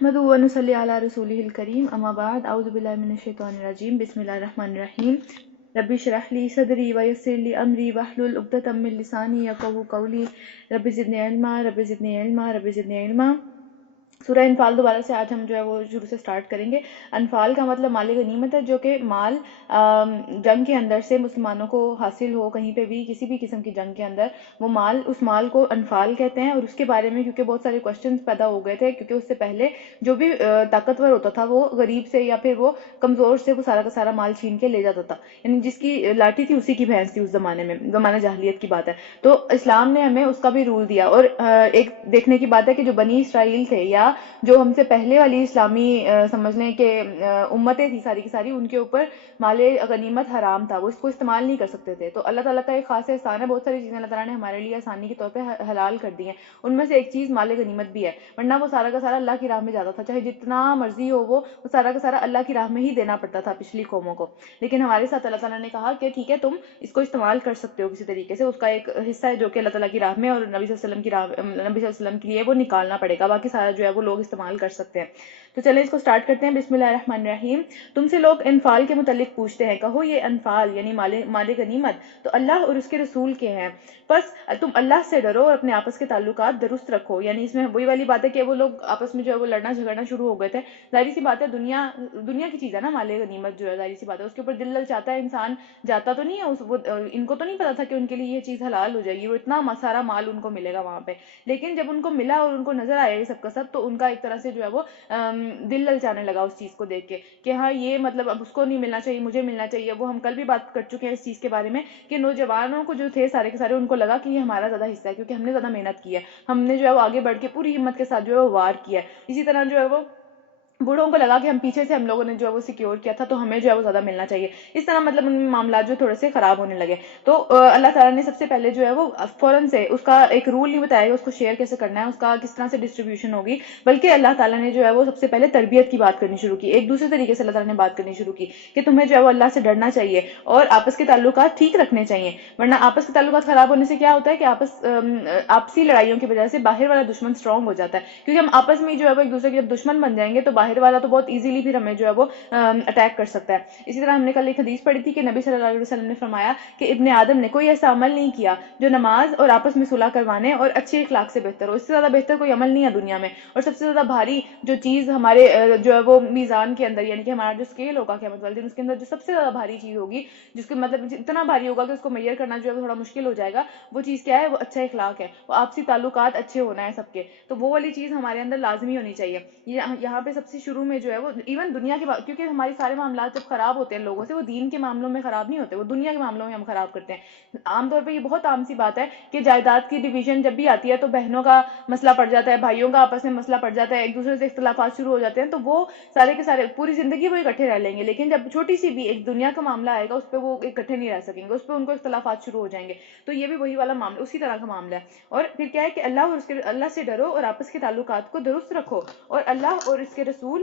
نحمدہ و نصلی علی رسولہ الکریم اما بعد اعوذ باللہ من الشیطان الرجیم بسم اللہ الرحمن الرحیم رب اشرح لی صدری ویسر لی امری واحلل عقدۃ من لسانی یفقہوا قولی رب زدنی علما رب زدنی علما رب زدنی علما۔ سورہ انفال دوبارہ سے آج ہم جو ہے وہ شروع سے سٹارٹ کریں گے۔ انفال کا مطلب مال غنیمت ہے، جو کہ مال جنگ کے اندر سے مسلمانوں کو حاصل ہو، کہیں پہ بھی کسی بھی قسم کی جنگ کے اندر وہ مال، اس مال کو انفال کہتے ہیں۔ اور اس کے بارے میں کیونکہ بہت سارے کوشچنز پیدا ہو گئے تھے، کیونکہ اس سے پہلے جو بھی طاقتور ہوتا تھا وہ غریب سے یا پھر وہ کمزور سے وہ سارا کا سارا مال چھین کے لے جاتا تھا، یعنی جس کی لاٹھی تھی اسی کی بھینس تھی اس زمانے میں، زمانہ جاہلیت کی بات ہے۔ تو اسلام نے ہمیں اس کا بھی رول دیا۔ اور ایک دیکھنے کی بات ہے کہ جو بنی اسرائیل تھے یا جو ہم سے پہلے والی اسلامی سمجھ لیں کہ امتیں تھی ساری کی ساری، ان کے اوپر مال غنیمت حرام تھا، وہ اس کو استعمال نہیں کر سکتے تھے۔ تو اللہ تعالیٰ کا ایک خاص احسان ہے، بہت ساری چیزیں اللہ تعالیٰ نے ہمارے لیے آسانی کے طور پہ حلال کر دی ہیں، ان میں سے ایک چیز مال غنیمت بھی ہے، ورنہ وہ سارا کا سارا اللہ کی راہ میں جاتا تھا، چاہے جتنا مرضی ہو وہ سارا کا سارا اللہ کی راہ میں ہی دینا پڑتا تھا پچھلی قوموں کو۔ لیکن ہمارے ساتھ اللہ تعالیٰ نے کہا کہ ٹھیک ہے، تم اس کو استعمال کر سکتے ہو کسی طریقے سے، اس کا ایک حصہ ہے جو کہ اللہ تعالیٰ کی راہ میں اور نبی صلی اللہ علیہ وسلم کی راہ، نبی صلی اللہ علیہ وسلم کے لیے وہ نکالنا پڑے گا، باقی سارا جو ہے وہ لوگ استعمال کر سکتے ہیں۔ تو چلیں اس کو سٹارٹ کرتے ہیں۔ بسم اللہ الرحمن الرحیم۔ تم سے لوگ انفال کے متعلق پوچھتے ہیں، کہو یہ انفال یعنی مال غنیمت تو اللہ اور اس کے رسول کے ہیں، بس تم اللہ سے ڈرو اور اپنے آپس کے تعلقات درست رکھو۔ یعنی اس میں وہی والی بات ہے کہ وہ لوگ آپس میں جو ہے وہ لڑنا جھگڑنا شروع ہو گئے تھے۔ ظاہر سی بات ہے، دنیا کی چیز ہے نا مال غنیمت جو ہے، ظاہر سی بات ہے اس کے اوپر دل للچاتا ہے انسان، جاتا تو نہیں ہے، ان کو تو نہیں پتا تھا کہ ان کے لیے یہ چیز حلال ہو جائے گی، وہ اتنا سارا مال ان کو ملے گا وہاں پہ۔ لیکن جب ان کو ملا اور ان کو نظر آیا یہ سب کا سب، تو ان کا ایک طرح سے جو ہے وہ دل للچانے لگا اس چیز کو دیکھ کے کہ ہاں یہ مطلب اب اس کو نہیں ملنا چاہیے، مجھے ملنا چاہیے۔ وہ ہم کل بھی بات کر چکے ہیں اس چیز کے بارے میں کہ نوجوانوں کو جو تھے سارے کے سارے، ان کو لگا کہ یہ ہمارا زیادہ حصہ ہے، کیونکہ ہم نے زیادہ محنت کی ہے، ہم نے جو ہے وہ آگے بڑھ کے پوری ہمت کے ساتھ جو ہے وہ وار کیا ہے۔ اسی طرح جو ہے وہ بوڑھوں کو لگا کہ ہم پیچھے سے ہم لوگوں نے جو ہے وہ سیکیور کیا تھا، تو ہمیں جو ہے وہ زیادہ ملنا چاہیے۔ اس طرح مطلب ان میں معاملات جو تھوڑے سے خراب ہونے لگے۔ تو اللہ تعالیٰ نے سب سے پہلے جو ہے وہ فوراً سے اس کا ایک رول نہیں بتایا، اس کو شیئر کیسے کرنا ہے، اس کا کس طرح سے ڈسٹریبیوشن ہوگی، بلکہ اللہ تعالیٰ نے جو ہے وہ سب سے پہلے تربیت کی بات کرنی شروع کی، ایک دوسرے طریقے سے اللہ تعالیٰ نے بات کرنی شروع کی کہ تمہیں جو ہے وہ اللہ سے ڈرنا چاہیے اور آپس کے تعلقات ٹھیک رکھنے چاہیے، ورنہ آپس کے تعلقات خراب ہونے سے کیا ہوتا ہے کہ آپسی لڑائیوں کی وجہ سے باہر والا دشمن اسٹرانگ ہو جاتا ہے، کیونکہ ہم آپس میں جو ہے وہ ایک دوسرے کے جب دشمن بن جائیں گے تو باہر والا تو بہت ایزیلی پھر ہمیں جو ہے وہ اٹیک کر سکتا ہے۔ اسی طرح ہم نے کل ایک حدیث پڑھی تھی کہ نبی صلی اللہ علیہ وسلم نے فرمایا کہ ابن آدم نے کوئی ایسا عمل نہیں کیا جو نماز اور آپس میں صلح کروانے اور اچھے اخلاق سے بہتر ہو، اس سے زیادہ بہتر کوئی عمل نہیں ہے دنیا میں۔ اور سب سے زیادہ بھاری جو چیز ہمارے جو ہے وہ میزان کے اندر، یعنی کہ ہمارا جو اسکیل ہوگا قیامت والے دن، اس کے اندر جو سب سے زیادہ بھاری چیز ہوگی، جس کے مطلب اتنا بھاری ہوگا کہ اس کو میئر کرنا جو ہے تھوڑا مشکل ہو جائے گا، وہ چیز کیا ہے؟ وہ اچھا اخلاق ہے، وہ آپسی تعلقات اچھے ہونا ہے سب کے، تو وہ والی چیز ہمارے اندر لازمی ہونی چاہیے۔ یہاں پہ سب سے شروع میں جو ہے وہ ایون دنیا کے، کیونکہ ہمارے سارے معاملات جب خراب ہوتے ہیں لوگوں سے، وہ دین کے معاملوں میں خراب نہیں ہوتے، وہ دنیا کے معاملوں میں ہم خراب کرتے ہیں۔ عام طور پہ یہ بہت عام سی بات ہے کہ جائیداد کی ڈویژن جب بھی آتی ہے تو بہنوں کا مسئلہ پڑ جاتا ہے، بھائیوں کا آپس میں مسئلہ پڑ جاتا ہے، ایک دوسرے سے اختلافات شروع ہو جاتے ہیں، تو وہ سارے کے سارے پوری زندگی وہ اکٹھے رہ لیں گے، لیکن جب چھوٹی سی بھی ایک دنیا کا معاملہ آئے گا اس پہ وہ اکٹھے نہیں رہ سکیں گے، اس پہ ان کو اختلافات شروع ہو جائیں گے۔ تو یہ بھی وہی والا معاملہ، اسی طرح کا معاملہ ہے۔ اور پھر کیا ہے کہ اللہ سے ڈرو اور آپس کے تعلقات کو درست رکھو، اور اللہ اور اس کے رسول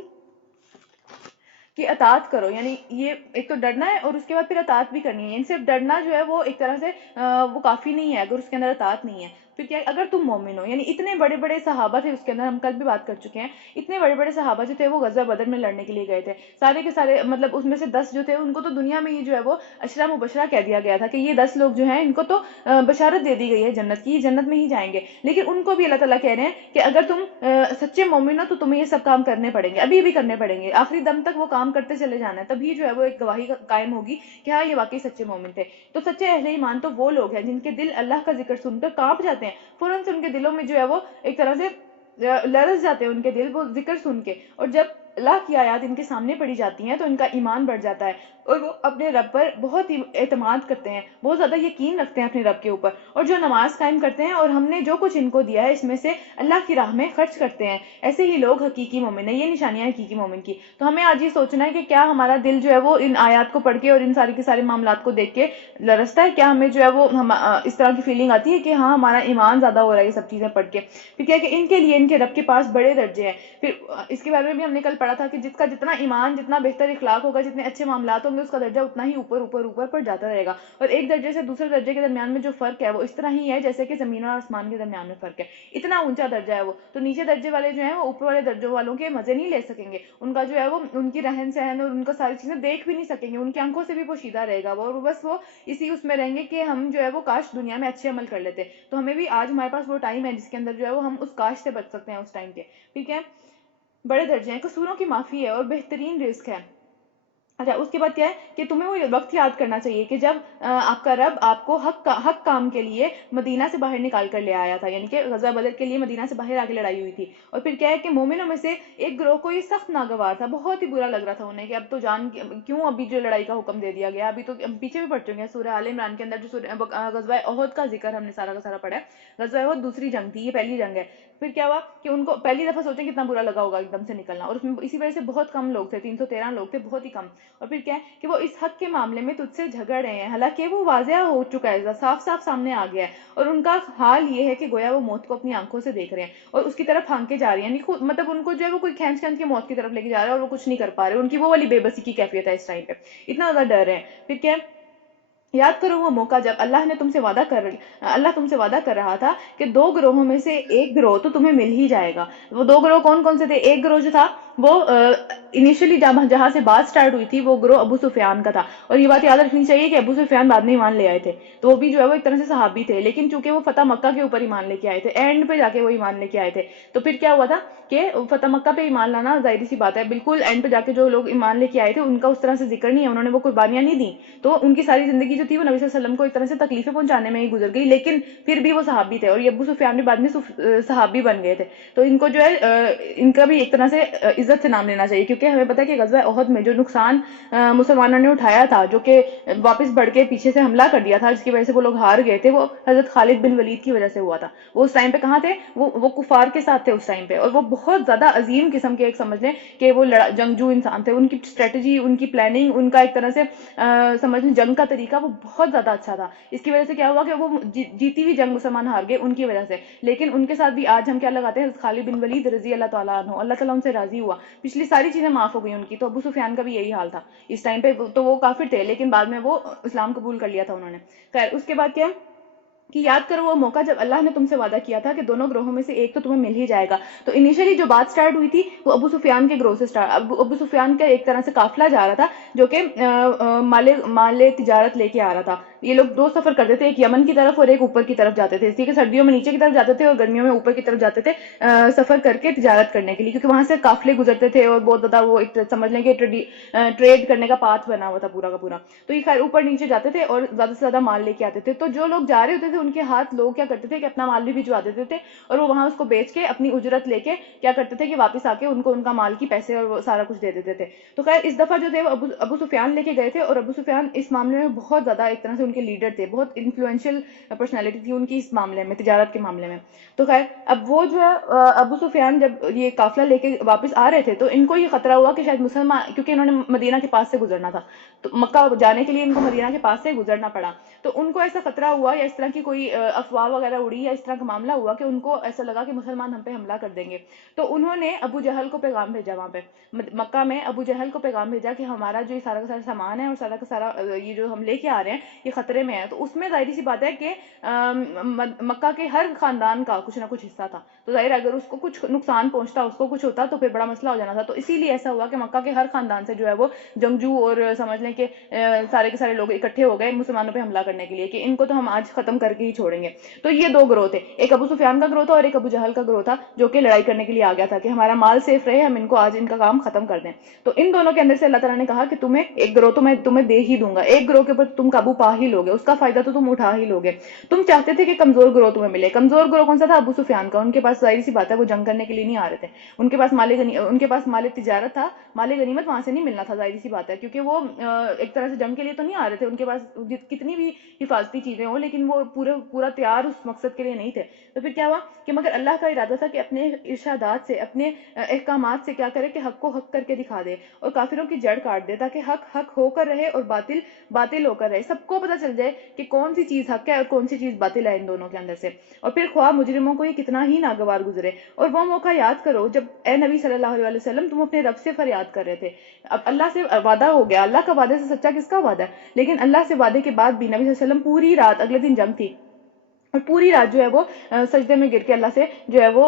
کی اطاعت کرو، یعنی یہ ایک تو ڈرنا ہے اور اس کے بعد پھر اطاعت بھی کرنی ہے، یعنی صرف ڈرنا جو ہے وہ ایک طرح سے وہ کافی نہیں ہے اگر اس کے اندر اطاعت نہیں ہے۔ پھر کیا، اگر تم مومن ہو، یعنی اتنے بڑے بڑے صحابہ تھے اس کے اندر، ہم کل بھی بات کر چکے ہیں، اتنے بڑے بڑے صحابہ جو تھے وہ غزوہ بدر میں لڑنے کے لیے گئے تھے، سارے کے سارے مطلب اس میں سے 10 جو تھے ان کو تو دنیا میں ہی جو ہے وہ اشرا مبشرہ کہہ دیا گیا تھا کہ یہ 10 لوگ جو ہیں ان کو تو بشارت دے دی گئی ہے جنت کی، یہ جنت میں ہی جائیں گے، لیکن ان کو بھی اللہ تعالیٰ کہہ رہے ہیں کہ اگر تم سچے مومن ہو تو تمہیں یہ سب کام کرنے پڑیں گے، ابھی بھی کرنے پڑیں گے، آخری دم تک وہ کام کرتے چلے جانا ہے، تبھی جو ہے وہ ایک گواہی قائم ہوگی کہ ہاں یہ واقعی سچے مومن تھے۔ تو سچے اہل ایمان تو وہ لوگ ہیں جن کے دل اللہ کا ذکر سن کر کانپ جاتے ہیں، فوراً سے ان کے دلوں میں جو ہے وہ ایک طرح سے لرز جاتے ہیں ان کے دل، وہ ذکر سن کے، اور جب اللہ کی آیات ان کے سامنے پڑھی جاتی ہیں تو ان کا ایمان بڑھ جاتا ہے اور وہ اپنے رب پر بہت ہی اعتماد کرتے ہیں، بہت زیادہ یقین رکھتے ہیں اپنے رب کے اوپر، اور جو نماز قائم کرتے ہیں اور ہم نے جو کچھ ان کو دیا ہے اس میں سے اللہ کی راہ میں خرچ کرتے ہیں، ایسے ہی لوگ حقیقی مومن ہیں۔ یہ نشانیاں حقیقی مومن کی۔ تو ہمیں آج یہ سوچنا ہے کہ کیا ہمارا دل جو ہے وہ ان آیات کو پڑھ کے اور ان سارے کے سارے معاملات کو دیکھ کے لرزتا ہے، کیا ہمیں جو ہے وہ اس طرح کی فیلنگ آتی ہے کہ ہاں ہمارا ایمان زیادہ ہو رہا ہے یہ سب چیزیں پڑھ کے۔ پھر کیا کہ ان کے لیے ان کے رب کے پاس بڑے درجے ہیں۔ پھر اس کے بارے میں بھی ہم نے کل پڑھا تھا کہ جس کا جتنا ایمان، جتنا بہتر اخلاق ہوگا، جتنے اچھے معاملات ہوں گے، اس کا درجہ اتنا ہی اوپر اوپر اوپر پر جاتا رہے گا. اور ایک درجے سے دوسرے درجے کے درمیان میں جو فرق ہے وہ اس طرح ہی ہے جیسے کہ زمین اور آسمان کے درمیان میں فرق ہے. اتنا اونچا درجہ ہے وہ. تو نیچے درجے والے جو ہیں وہ اوپر والے درجوں والوں کے مزے نہیں لے سکیں گے. ان کا جو ہے وہ ان کی رہن سہن اور ان کا ساری چیزیں دیکھ بھی نہیں سکیں گے. ان کی آنکھوں سے بھی پوشیدہ رہے گا وہ، اور بس وہ اسی اس میں رہیں گے کہ ہم جو ہے وہ کاش دنیا میں اچھے عمل کر لیتے. تو ہمیں بھی آج ہمارے پاس وہ ٹائم ہے جس کے اندر جو ہے وہ ہم اس کاش سے بچ سکتے ہیں اس ٹائم کے. ٹھیک ہے. بڑے درجے ہیں، قصوروں کی معافی ہے اور بہترین رزق ہے. اچھا، اس کے بعد کیا ہے کہ تمہیں وہ وقت یاد کرنا چاہیے کہ جب آپ کا رب آپ کو حق کام کے لیے مدینہ سے باہر نکال کر لے آیا تھا، یعنی کہ غزوہ بدر کے لیے مدینہ سے باہر آ کے لڑائی ہوئی تھی. اور پھر کیا ہے کہ مومنوں میں سے ایک گروہ کو یہ سخت ناگوار تھا، بہت ہی برا لگ رہا تھا انہیں کہ اب تو کیوں ابھی جو لڑائی کا حکم دے دیا گیا. ابھی تو پیچھے بھی پڑ چکے ہیں سورہ آل عمران کے اندر جو غزوہ احد کا ذکر ہم نے سارا کا سارا پڑھا ہے. غزوہ احد دوسری جنگ تھی، یہ پہلی جنگ ہے. پھر کیا ہوا کہ ان کو پہلی دفعہ سوچیں کتنا برا لگا ہوگا ایک دم سے نکلنا، اور اس میں اسی وجہ سے بہت کم لوگ تھے، 313 لوگ تھے، بہت ہی کم. اور پھر کیا ہے کہ وہ اس حق کے معاملے میں تجھ سے جھگڑ رہے ہیں، حالانکہ وہ واضح ہو چکا ہے، صاف صاف سامنے آ گیا ہے. اور ان کا حال یہ ہے کہ گویا وہ موت کو اپنی آنکھوں سے دیکھ رہے ہیں اور اس کی طرف پھانکے جا رہے ہیں. مطلب ان کو جو ہے وہ کوئی کھینچ کھینچ کے موت کی طرف لے کے جا رہا ہے اور وہ کچھ نہیں کر پا رہے. ان کی وہ والی بے بسی کی کیفیت ہے اس ٹائم پہ، اتنا زیادہ ڈر ہے. پھر کیا ہے، یاد کرو وہ موقع جب اللہ تم سے وعدہ کر رہا تھا کہ دو گروہوں میں سے ایک گروہ تو تمہیں مل ہی جائے گا. وہ دو گروہ کون کون سے تھے؟ ایک گروہ جو تھا وہ انیشلی جہاں سے بات سٹارٹ ہوئی تھی وہ گروہ ابو سفیان کا تھا. اور یہ بات یاد رکھنی چاہیے کہ ابو سفیان بعد میں ایمان لے آئے تھے، تو وہ بھی جو ہے وہ ایک طرح سے صحابی تھے، لیکن چونکہ وہ فتح مکہ کے اوپر ایمان لے کے آئے تھے، اینڈ پہ جا کے وہ ایمان لے کے آئے تھے. تو پھر کیا ہوا تھا کہ فتح مکہ پہ ایمان لانا ظاہری سی بات ہے، بالکل اینڈ پہ جا کے جو لوگ ایمان لے کے آئے تھے ان کا اس طرح سے ذکر نہیں ہے، انہوں نے وہ قربانیاں نہیں دی. تو ان کی ساری زندگی جو تھی وہ نبی صلی اللہ علیہ وسلم کو ایک طرح سے تکلیفیں پہنچانے میں ہی گزر گئی، لیکن پھر بھی وہ صحابی تھے. اور یہ ابو سفیان بھی بعد میں صحابی بن گئے تھے. تو ان کو جو ہے ان کا بھی ایک طرح سے عزت سے نام لینا چاہیے، کیونکہ ہمیں پتہ ہے کہ غزوہ احد میں جو نقصان مسلمانوں نے اٹھایا تھا، جو کہ واپس بڑھ کے پیچھے سے حملہ کر دیا تھا جس کی وجہ سے وہ لوگ ہار گئے تھے، وہ حضرت خالد بن ولید کی وجہ سے ہوا تھا. وہ اس ٹائم پہ کہاں تھے؟ وہ کفار کے ساتھ تھے اس ٹائم پہ، اور وہ بہت زیادہ عظیم قسم کے ایک سمجھ لیں کہ وہ جنگجو انسان تھے. ان کی اسٹریٹجی، ان کی پلاننگ، ان کا ایک طرح سے سمجھ لیں جنگ کا طریقہ وہ بہت زیادہ اچھا تھا. اس کی وجہ سے کیا ہوا کہ وہ جیتی ہوئی جنگ مسلمان ہار گئے ان کی وجہ سے. لیکن ان کے ساتھ بھی آج ہم کیا لگاتے ہیں؟ خالد بن ولید رضی اللہ تعالیٰ عنہ، اللہ تعالیٰ ان سے راضی ہوا، پچھلی ساری چیزیں معاف ہو گئی ان کی. تو ابو سفیان کا بھی یہی حال تھا اس ٹائم پہ. تو وہ کافر تھے لیکن بعد میں وہ اسلام قبول کر لیا تھا انہوں نے. خیر، اس کے بعد کیا کہ یاد کرو وہ موقع جب اللہ نے تم سے وعدہ کیا تھا کہ دونوں گروہوں میں سے ایک تو تمہیں مل ہی جائے گا. تو انیشلی جو بات سٹارٹ ہوئی تھی وہ ابو سفیان کے گروہ سے ابو سفیان کا ایک طرح سے قافلہ جا رہا تھا جو کہ مال تجارت لے کے آ رہا تھا. یہ لوگ دو سفر کرتے تھے، ایک یمن کی طرف اور ایک اوپر کی طرف جاتے تھے. ٹھیک ہے، سردیوں میں نیچے کی طرف جاتے تھے اور گرمیوں میں اوپر کی طرف جاتے تھے سفر کر کے تجارت کرنے کے لیے، کیونکہ وہاں سے قافلے گزرتے تھے اور بہت زیادہ وہ ایک سمجھ لیں کہ ٹریڈ کرنے کا پاتھ بنا ہوا تھا پورا کا پورا. تو یہ خیر اوپر نیچے جاتے تھے اور زیادہ سے زیادہ مال لے کے آتے تھے. تو جو لوگ جا رہے ہوتے تھے ان کے ہاتھ لوگ کیا کرتے تھے کہ اپنا مال بھی بھجوا دیتے تھے اور وہ وہاں اس کو بیچ کے اپنی اجرت لے کے کیا کرتے تھے کہ واپس آ کے ان کو ان کا مال کی پیسے اور وہ سارا کچھ دے دیتے تھے. تو خیر اس دفعہ جو تھے وہ ابو سفیان لے کے گئے تھے، اور ابو سفیان اس معاملے میں بہت زیادہ ایک طرح سے ان کے لیڈر تھے، بہت انفلوئنشل پرسنالٹی تھی ان کی اس معاملے میں، تجارت کے معاملے میں. تو خیر اب وہ جو ہے ابو سفیان جب یہ قافلہ لے کے واپس آ رہے تھے تو ان کو یہ خطرہ ہوا کہ شاید مسلمان، کیونکہ انہوں نے مدینہ کے پاس سے گزرنا تھا، تو مکہ جانے کے لیے ان کو مدینہ کے پاس سے گزرنا پڑا. تو ان کو ایسا خطرہ ہوا یا اس طرح کی کوئی افواہ وغیرہ اڑی یا اس طرح کا معاملہ ہوا کہ ان کو ایسا لگا کہ مسلمان ہم پہ حملہ کر دیں گے. تو انہوں نے ابو جہل کو پیغام بھیجا، وہاں پہ مکہ میں ابو جہل کو پیغام بھیجا کہ ہمارا جو یہ سارا کا سارا سامان ہے اور سارا کا سارا یہ جو ہم لے کے آ رہے ہیں یہ خطرے میں ہے. تو اس میں ظاہری سی بات ہے کہ مکہ کے ہر خاندان کا کچھ نہ کچھ حصہ تھا، تو ظاہر اگر اس کو کچھ نقصان پہنچتا، اس کو کچھ ہوتا تو پھر بڑا مسئلہ ہو جانا تھا. تو اسی لیے ایسا ہوا کہ مکہ کے ہر خاندان سے جو ہے وہ جنگجو اور سمجھ لیں کہ سارے کے سارے لوگ اکٹھے ہو گئے مسلمانوں پہ حملہ کرنے کے لیے کہ ان کو تو ہم آج ختم کر کے ہی چھوڑیں گے. تو یہ دو گروہ تھے، ایک ابو سفیان کا گروہ تھا اور ایک ابو جہل کا گروہ تھا جو کہ لڑائی کرنے کے لیے آ گیا تھا کہ ہمارا مال سیف رہے، ہم ان کو آج ان کا کام ختم کر دیں. تو ان دونوں کے اندر سے اللہ تعالیٰ نے کہا کہ تمہیں ایک گروہ تو میں تمہیں دے ہی دوں گا، ایک گروہ کے اوپر تم قابو پا ہی لوگے، اس کا فائدہ تو تم اٹھا ہی لوگے. تم چاہتے تھے کہ کمزور گروہ تمہیں ملے. کمزور گروہ کون سا تھا؟ ابو سفیان کا. ان کے پاس ظاہر سی بات ہے وہ جنگ کرنے کے لیے نہیں آ رہے تھے، ان کے پاس مال تجارت تھا، مال غنیمت وہاں سے نہیں ملنا تھا ظاہر سی بات ہے، کیونکہ وہ ایک طرح سے جنگ کے لیے تو نہیں آ رہے تھے. ان کے پاس کتنی بھی حفاظتی چیزیں ہوں لیکن وہ پورا تیار اس مقصد کے لیے نہیں تھے. تو پھر کیا ہوا کہ مگر اللہ کا ارادہ تھا کہ اپنے ارشادات سے اپنے احکامات سے کیا کرے کہ حق کو حق کر کے دکھا دے اور کافروں کی جڑ کاٹ دے تاکہ حق حق ہو کر رہے اور باطل باطل ہو کر رہے. سب کو پتہ چل جائے کہ کون سی چیز حق ہے اور کون سی چیز باطل ہے ان دونوں کے اندر سے. اور پھر خواہ مجرموں کو یہ کتنا ہی ناگوار گزرے. اور وہ موقع یاد کرو جب اے نبی صلی اللہ علیہ وسلم تم اپنے رب سے فریاد کر رہے تھے. اب اللہ سے وعدہ ہو گیا, اللہ کا وعدے سے سچا کس کا وعدہ ہے, لیکن اللہ سے وعدے کے بعد بھی نبی صلی اللہ علیہ وسلم پوری رات, اگلے دن جنگ تھی اور پوری رات جو ہے وہ سجدے میں گر کے اللہ سے جو ہے وہ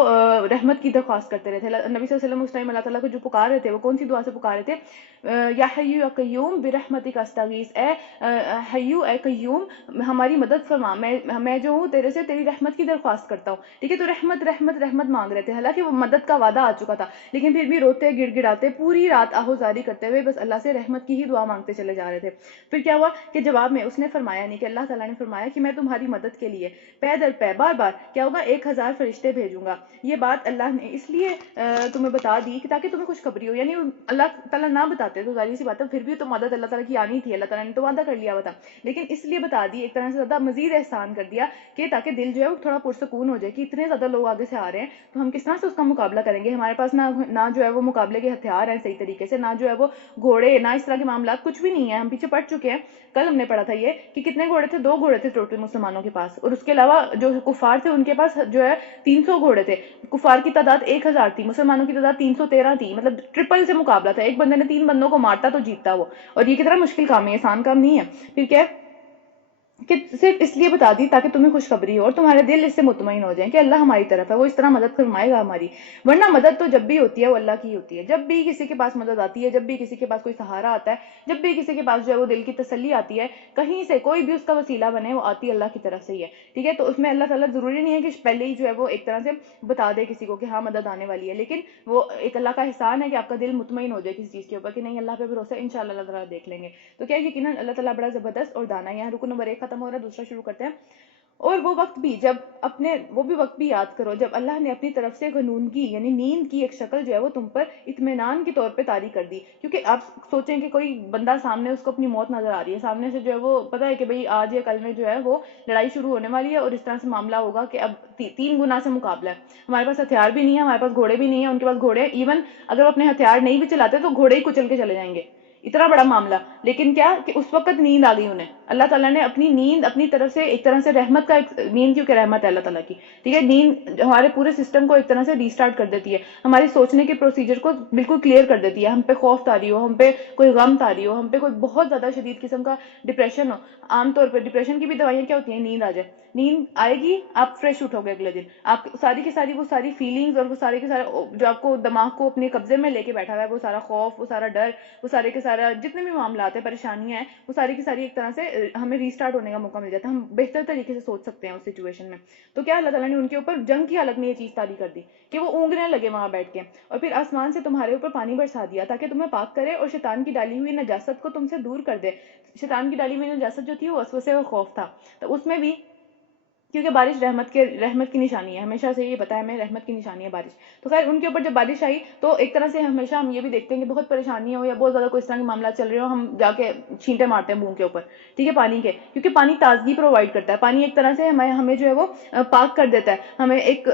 رحمت کی درخواست کرتے رہے تھے. نبی صلی اللہ علیہ وسلم اس ٹائم اللہ تعالیٰ کو جو پکار رہے تھے وہ کون سی دعا سے پکار رہے تھے, یا حیو یا قیوم برحمتک استغیث, اے حیو اے قیوم ہماری مدد فرما, میں جو ہوں تیرے سے تیری رحمت کی درخواست کرتا ہوں. ٹھیک ہے, تو رحمت رحمت رحمت مانگ رہے تھے, حالانکہ وہ مدد کا وعدہ آ چکا تھا, لیکن پھر بھی روتے گڑ گڑاتے پوری رات آہوزاری کرتے ہوئے بس اللہ سے رحمت کی ہی دعا مانگتے چلے جا رہے تھے. پھر کیا ہوا کہ جواب میں اس نے فرمایا نہیں, کہ اللہ تعالیٰ نے فرمایا کہ میں تمہاری مدد کے لیے پے در پے بار بار کیا ہوگا 1000 فرشتے بھیجوں گا. یہ بات اللہ نے اس لیے تمہیں بتا دی کہ تاکہ تمہیں خوشخبری ہو. یعنی اللہ تعالیٰ نہ بتاتے تو ظاہر سی بات ہے پھر بھی تو مدد اللہ تعالیٰ کی آنی تھی, اللہ تعالیٰ نے تو وعدہ کر لیا ہوا تھا, لیکن اس لیے بتا دی, ایک طرح سے زیادہ مزید احسان کر دیا کہ تاکہ دل جو ہے وہ تھوڑا پرسکون ہو جائے کہ اتنے زیادہ لوگ آگے سے آ رہے ہیں تو ہم کس طرح سے اس کا مقابلہ کریں گے. ہمارے پاس نہ جو ہے وہ مقابلے کے ہتھیار ہیں صحیح طریقے سے, نہ جو ہے وہ گھوڑے, نہ اس طرح کے معاملات, کچھ بھی نہیں ہے. ہم پیچھے پڑ چکے ہیں, کل ہم نے پڑھا تھا یہ کہ کتنے گھوڑے تھے, 2 گھوڑے تھے ٹوٹل مسلمانوں کے پاس, اور اس کے علاوہ جو کفار تھے ان کے پاس جو ہے 300 گھوڑے تھے. کفار کی تعداد 1000 تھی, مسلمانوں کی تعداد 313 تھی, مطلب ٹرپل سے مقابلہ تھا. ایک بندے نے 3 بندوں کو مارتا تو جیتتا وہ, اور یہ کتنا مشکل کام ہے, آسان کام نہیں ہے. پھر کیا کہ صرف اس لیے بتا دی تاکہ تمہیں خوشخبری ہو اور تمہارے دل اس سے مطمئن ہو جائیں کہ اللہ ہماری طرف ہے, وہ اس طرح مدد فرمائے گا ہماری. ورنہ مدد تو جب بھی ہوتی ہے وہ اللہ کی ہوتی ہے. جب بھی کسی کے پاس مدد آتی ہے, جب بھی کسی کے پاس کوئی سہارا آتا ہے, جب بھی کسی کے پاس جو ہے وہ دل کی تسلی آتی ہے, کہیں سے کوئی بھی اس کا وسیلہ بنے, وہ آتی اللہ کی طرف سے ہی ہے. ٹھیک ہے, تو اس میں اللہ تعالیٰ ضروری نہیں ہے کہ پہلے ہی جو ہے وہ ایک طرح سے بتا دے کسی کو کہ ہاں مدد آنے والی ہے, لیکن وہ ایک اللہ کا احسان ہے کہ آپ کا دل مطمئن ہو جائے کسی چیز کے اوپر کہ نہیں اللہ پہ بھروسہ ہے, انشاءاللہ اللہ تعالیٰ دیکھ لیں گے. تو کیا یقیناً اللہ تعالیٰ بڑا زبردست اور دانا ہے. یہاں رکن نمبر 1 ختم ہو رہا ہے, دوسرا شروع کرتے ہیں. اور وہ وقت بھی یاد کرو جب اللہ نے اپنی طرف سے غنودگی یعنی نیند کی ایک شکل جو ہے وہ تم پر اطمینان کے طور پہ طاری کر دی. کیونکہ آپ سوچیں کہ کوئی بندہ سامنے اس کو اپنی موت نظر آ رہی ہے, سامنے سے جو ہے وہ پتہ ہے کہ بھئی آج یا کل میں جو ہے وہ لڑائی شروع ہونے والی ہے, اور اس طرح سے معاملہ ہوگا کہ اب 3 گنا سے مقابلہ ہے. ہمارے پاس ہتھیار بھی نہیں ہے, ہمارے پاس گھوڑے بھی نہیں ہیں, ان کے پاس گھوڑے, ایون اگر وہ اپنے ہتھیار نہیں بھی چلاتے تو گھوڑے ہی کچل کے چلے جائیں گے, اتنا بڑا معاملہ. لیکن کیا کہ اس وقت نیند آ گئی انہیں, اللہ تعالیٰ نے اپنی نیند اپنی طرف سے ایک طرح سے رحمت کا نیند, کیونکہ رحمت ہے اللہ تعالیٰ کی, ٹھیک ہے, نیند ہمارے پورے سسٹم کو ایک طرح سے ریسٹارٹ کر دیتی ہے, ہماری سوچنے کے پروسیجر کو بالکل کلیئر کر دیتی ہے. ہم پہ خوف طاری ہو, ہم پہ کوئی غم طاری ہو, ہم پہ کوئی بہت زیادہ شدید قسم کا ڈپریشن ہو, عام طور پہ ڈپریشن کی بھی دوائیاں کیا ہوتی ہیں, نیند آ جائے, نیند آئے گی آپ فریش اٹھو گے اگلے دن, آپ ساری کی ساری وہ ساری فیلنگز اور وہ سارے کے سارے جو آپ کو دماغ کو اپنے قبضے میں لے کے بیٹھا ہوا ہے, وہ سارا خوف, وہ سارا ڈر, وہ سارے کے سارا جتنے بھی معاملات ہیں, پریشانیاں ہیں, وہ ساری کی ساری ایک طرح سے ہمیں ریسٹارٹ ہونے کا موقع مل جاتا ہے, ہم بہتر طریقے سے سوچ سکتے ہیں اس سچویشن میں. تو کیا اللہ تعالیٰ نے ان کے اوپر جنگ کی حالت میں یہ چیز طاری کر دی کہ وہ اونگنے لگے وہاں بیٹھ کے, اور پھر آسمان سے تمہارے اوپر پانی برسا دیا تاکہ تمہیں پاک کرے اور شیطان کی ڈالی ہوئی نجاست کو تم سے دور کر دے. شیطان کی ڈالی ہوئی نجاست جو تھی وہ وسوسے اور خوف تھا, تو اس میں بھی کیونکہ بارش رحمت کی نشانی ہے, ہمیشہ سے یہ بتایا میں, رحمت کی نشانی ہے بارش. تو خیر ان کے اوپر جب بارش آئی تو ایک طرح سے ہمیشہ ہم یہ بھی دیکھتے ہیں کہ بہت پریشانی ہو یا بہت زیادہ کوئی اس طرح کے معاملات چل رہے ہو, ہم جا کے چھینٹے مارتے ہیں منہ کے اوپر, ٹھیک ہے, پانی کے, کیونکہ پانی تازگی پرووائڈ کرتا ہے. پانی ایک طرح سے ہمیں جو ہے وہ پاک کر دیتا ہے, ہمیں ایک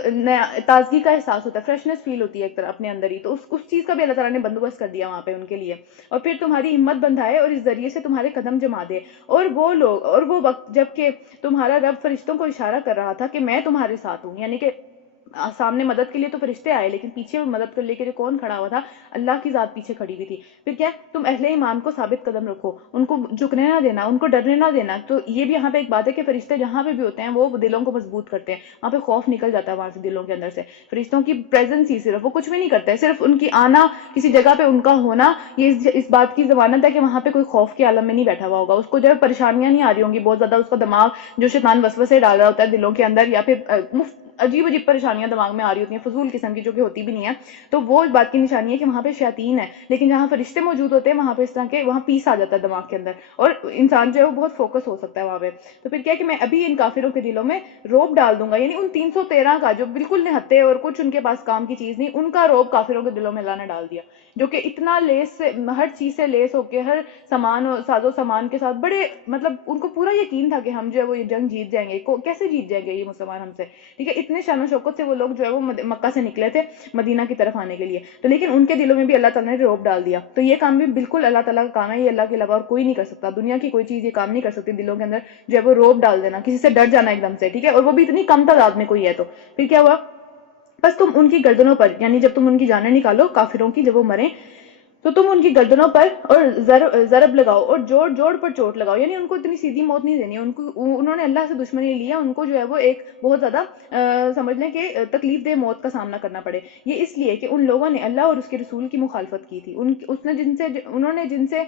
تازگی کا احساس ہوتا ہے, فریشنس فیل ہوتی ہے ایک طرح اپنے اندر ہی. تو اس چیز کا بھی اللہ تعالیٰ نے بندوبست کر دیا وہاں پہ ان کے لیے, اور پھر تمہاری ہمت بندھائے اور اس ذریعے سے تمہارے قدم جما دے. اور وہ لوگ اور وہ وقت جب کہ تمہارا رب فرشتوں کو اشارہ کر رہا تھا کہ میں تمہارے ساتھ ہوں, یعنی کہ سامنے مدد کے لیے تو فرشتے آئے, لیکن پیچھے مدد کر لے کے کون کھڑا ہوا تھا, اللہ کی ذات پیچھے کھڑی ہوئی تھی. پھر کیا تم اہل ایمان کو ثابت قدم رکھو, ان کو جھکنے نہ دینا, ان کو ڈرنے نہ دینا. تو یہ بھی یہاں پہ ایک بات ہے کہ فرشتے جہاں پہ بھی ہوتے ہیں وہ دلوں کو مضبوط کرتے ہیں, وہاں پہ خوف نکل جاتا ہے وہاں سے دلوں کے اندر سے. فرشتوں کی پریزنس ہی صرف, وہ کچھ بھی نہیں کرتے, صرف ان کی آنا, کسی جگہ پہ ان کا ہونا, یہ اس بات کی ضمانت ہے کہ وہاں پہ کوئی خوف کے عالم میں نہیں بیٹھا ہوا ہوگا, اس کو جو ہے پریشانیاں نہیں آ رہی ہوں گی بہت زیادہ, اس کا دماغ جو شیطان وسوسے ڈال رہا ہوتا ہے دلوں کے اندر, یا پھر عجیب عجیب پریشانیاں دماغ میں آ رہی ہوتی ہیں فضول قسم کی جو کہ ہوتی بھی نہیں ہے. تو وہ اس بات کی نشانی ہے کہ وہاں پہ شیاطین ہے. لیکن جہاں فرشتے موجود ہوتے ہیں وہاں پہ اس طرح کے وہاں پیس آ جاتا ہے دماغ کے اندر, اور انسان جو ہے وہ بہت فوکس ہو سکتا ہے وہاں پہ. تو پھر کیا کہ میں ابھی ان کافروں کے دلوں میں روب ڈال دوں گا, یعنی ان 313 کا جو بالکل نہتے اور کچھ ان کے پاس کام کی چیز نہیں, ان کا روب کافروں کے دلوں میں اللہ نے ڈال دیا, جو کہ اتنا لیس سے ہر چیز سے لیس ہو کے ہر سامان ساز و سامان کے ساتھ بڑے مطلب ان کو پورا یقین تھا کہ ہم جو ہے وہ یہ جنگ جیت جائیں گے. کیسے جیت جائیں گے یہ مسلمان ہم سے, ٹھیک ہے. اتنے شان و شوکت سے وہ لوگ جو ہے وہ مکہ سے نکلے تھے مدینہ کی طرف آنے کے لیے, تو لیکن ان کے دلوں میں بھی اللہ تعالیٰ نے روب ڈال دیا. تو یہ کام بھی بالکل اللہ تعالیٰ کا کام ہے, یہ اللہ کے علاوہ اور کوئی نہیں کر سکتا. دنیا کی کوئی چیز یہ کام نہیں کر سکتی دلوں کے اندر جو ہے وہ روب ڈال دینا, کسی سے ڈر جانا ایک دم سے, ٹھیک ہے, اور وہ بھی اتنی کم تعداد میں کوئی ہے. تو پھر کیا ہوا, بس تم ان کی گردنوں پر, یعنی جب تم ان کی جانیں نکالو کافروں کی, جب وہ مریں تو تم ان کی گردنوں پر اور ضرب لگاؤ اور جوڑ جوڑ پر چوٹ لگاؤ. یعنی ان کو اتنی سیدھی موت نہیں دینی, انہوں نے اللہ سے دشمنی لیا, ان کو جو ہے وہ ایک بہت زیادہ سمجھ لیں کہ تکلیف دہ موت کا سامنا کرنا پڑے. یہ اس لیے کہ ان لوگوں نے اللہ اور اس کے رسول کی مخالفت کی تھی. انہوں نے جن سے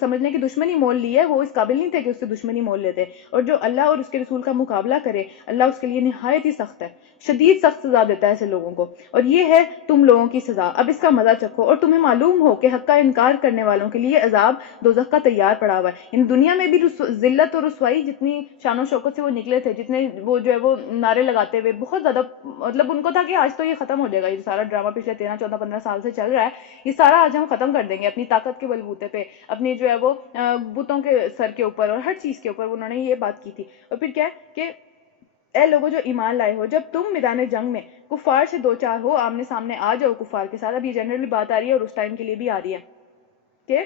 سمجھ لیں کہ دشمنی مول لی ہے, وہ اس قابل نہیں تھے کہ اس سے دشمنی مول لیتے. اور جو اللہ اور اس کے رسول کا مقابلہ کرے, اللہ اس کے لیے نہایت ہی سخت ہے, شدید سخت سزا دیتا ہے ایسے لوگوں کو, اور یہ ہے تم لوگوں کی سزا. اب اس کا مزہ چکھو, اور تمہیں معلوم ہو کہ حق کا انکار کرنے والوں کے لیے عذاب دوزخ کا تیار پڑا ہوا ہے. یعنی دنیا میں بھی ذلت اور رسوائی, جتنی شان و شوکت سے وہ نکلے تھے, جتنے وہ جو ہے وہ نعرے لگاتے ہوئے, بہت زیادہ مطلب ان کو تھا کہ آج تو یہ ختم ہو جائے گا, یہ سارا ڈرامہ پچھلے 13 14 15 سال سے چل رہا ہے, یہ سارا آج ہم ختم کر دیں گے اپنی طاقت کے بلبوتے پہ, اپنی جو ہے وہ بتوں کے سر کے اوپر اور ہر چیز کے اوپر انہوں نے یہ بات کی تھی. اور پھر کیا کہ اے لوگوں جو ایمان لائے ہو, جب تم میدان جنگ میں کفار سے دو چار ہو, آمنے سامنے آ جاؤ کفار کے ساتھ. اب یہ جنرلی بات آ رہی ہے اور اس ٹائم کے لیے بھی آ رہی ہے کہ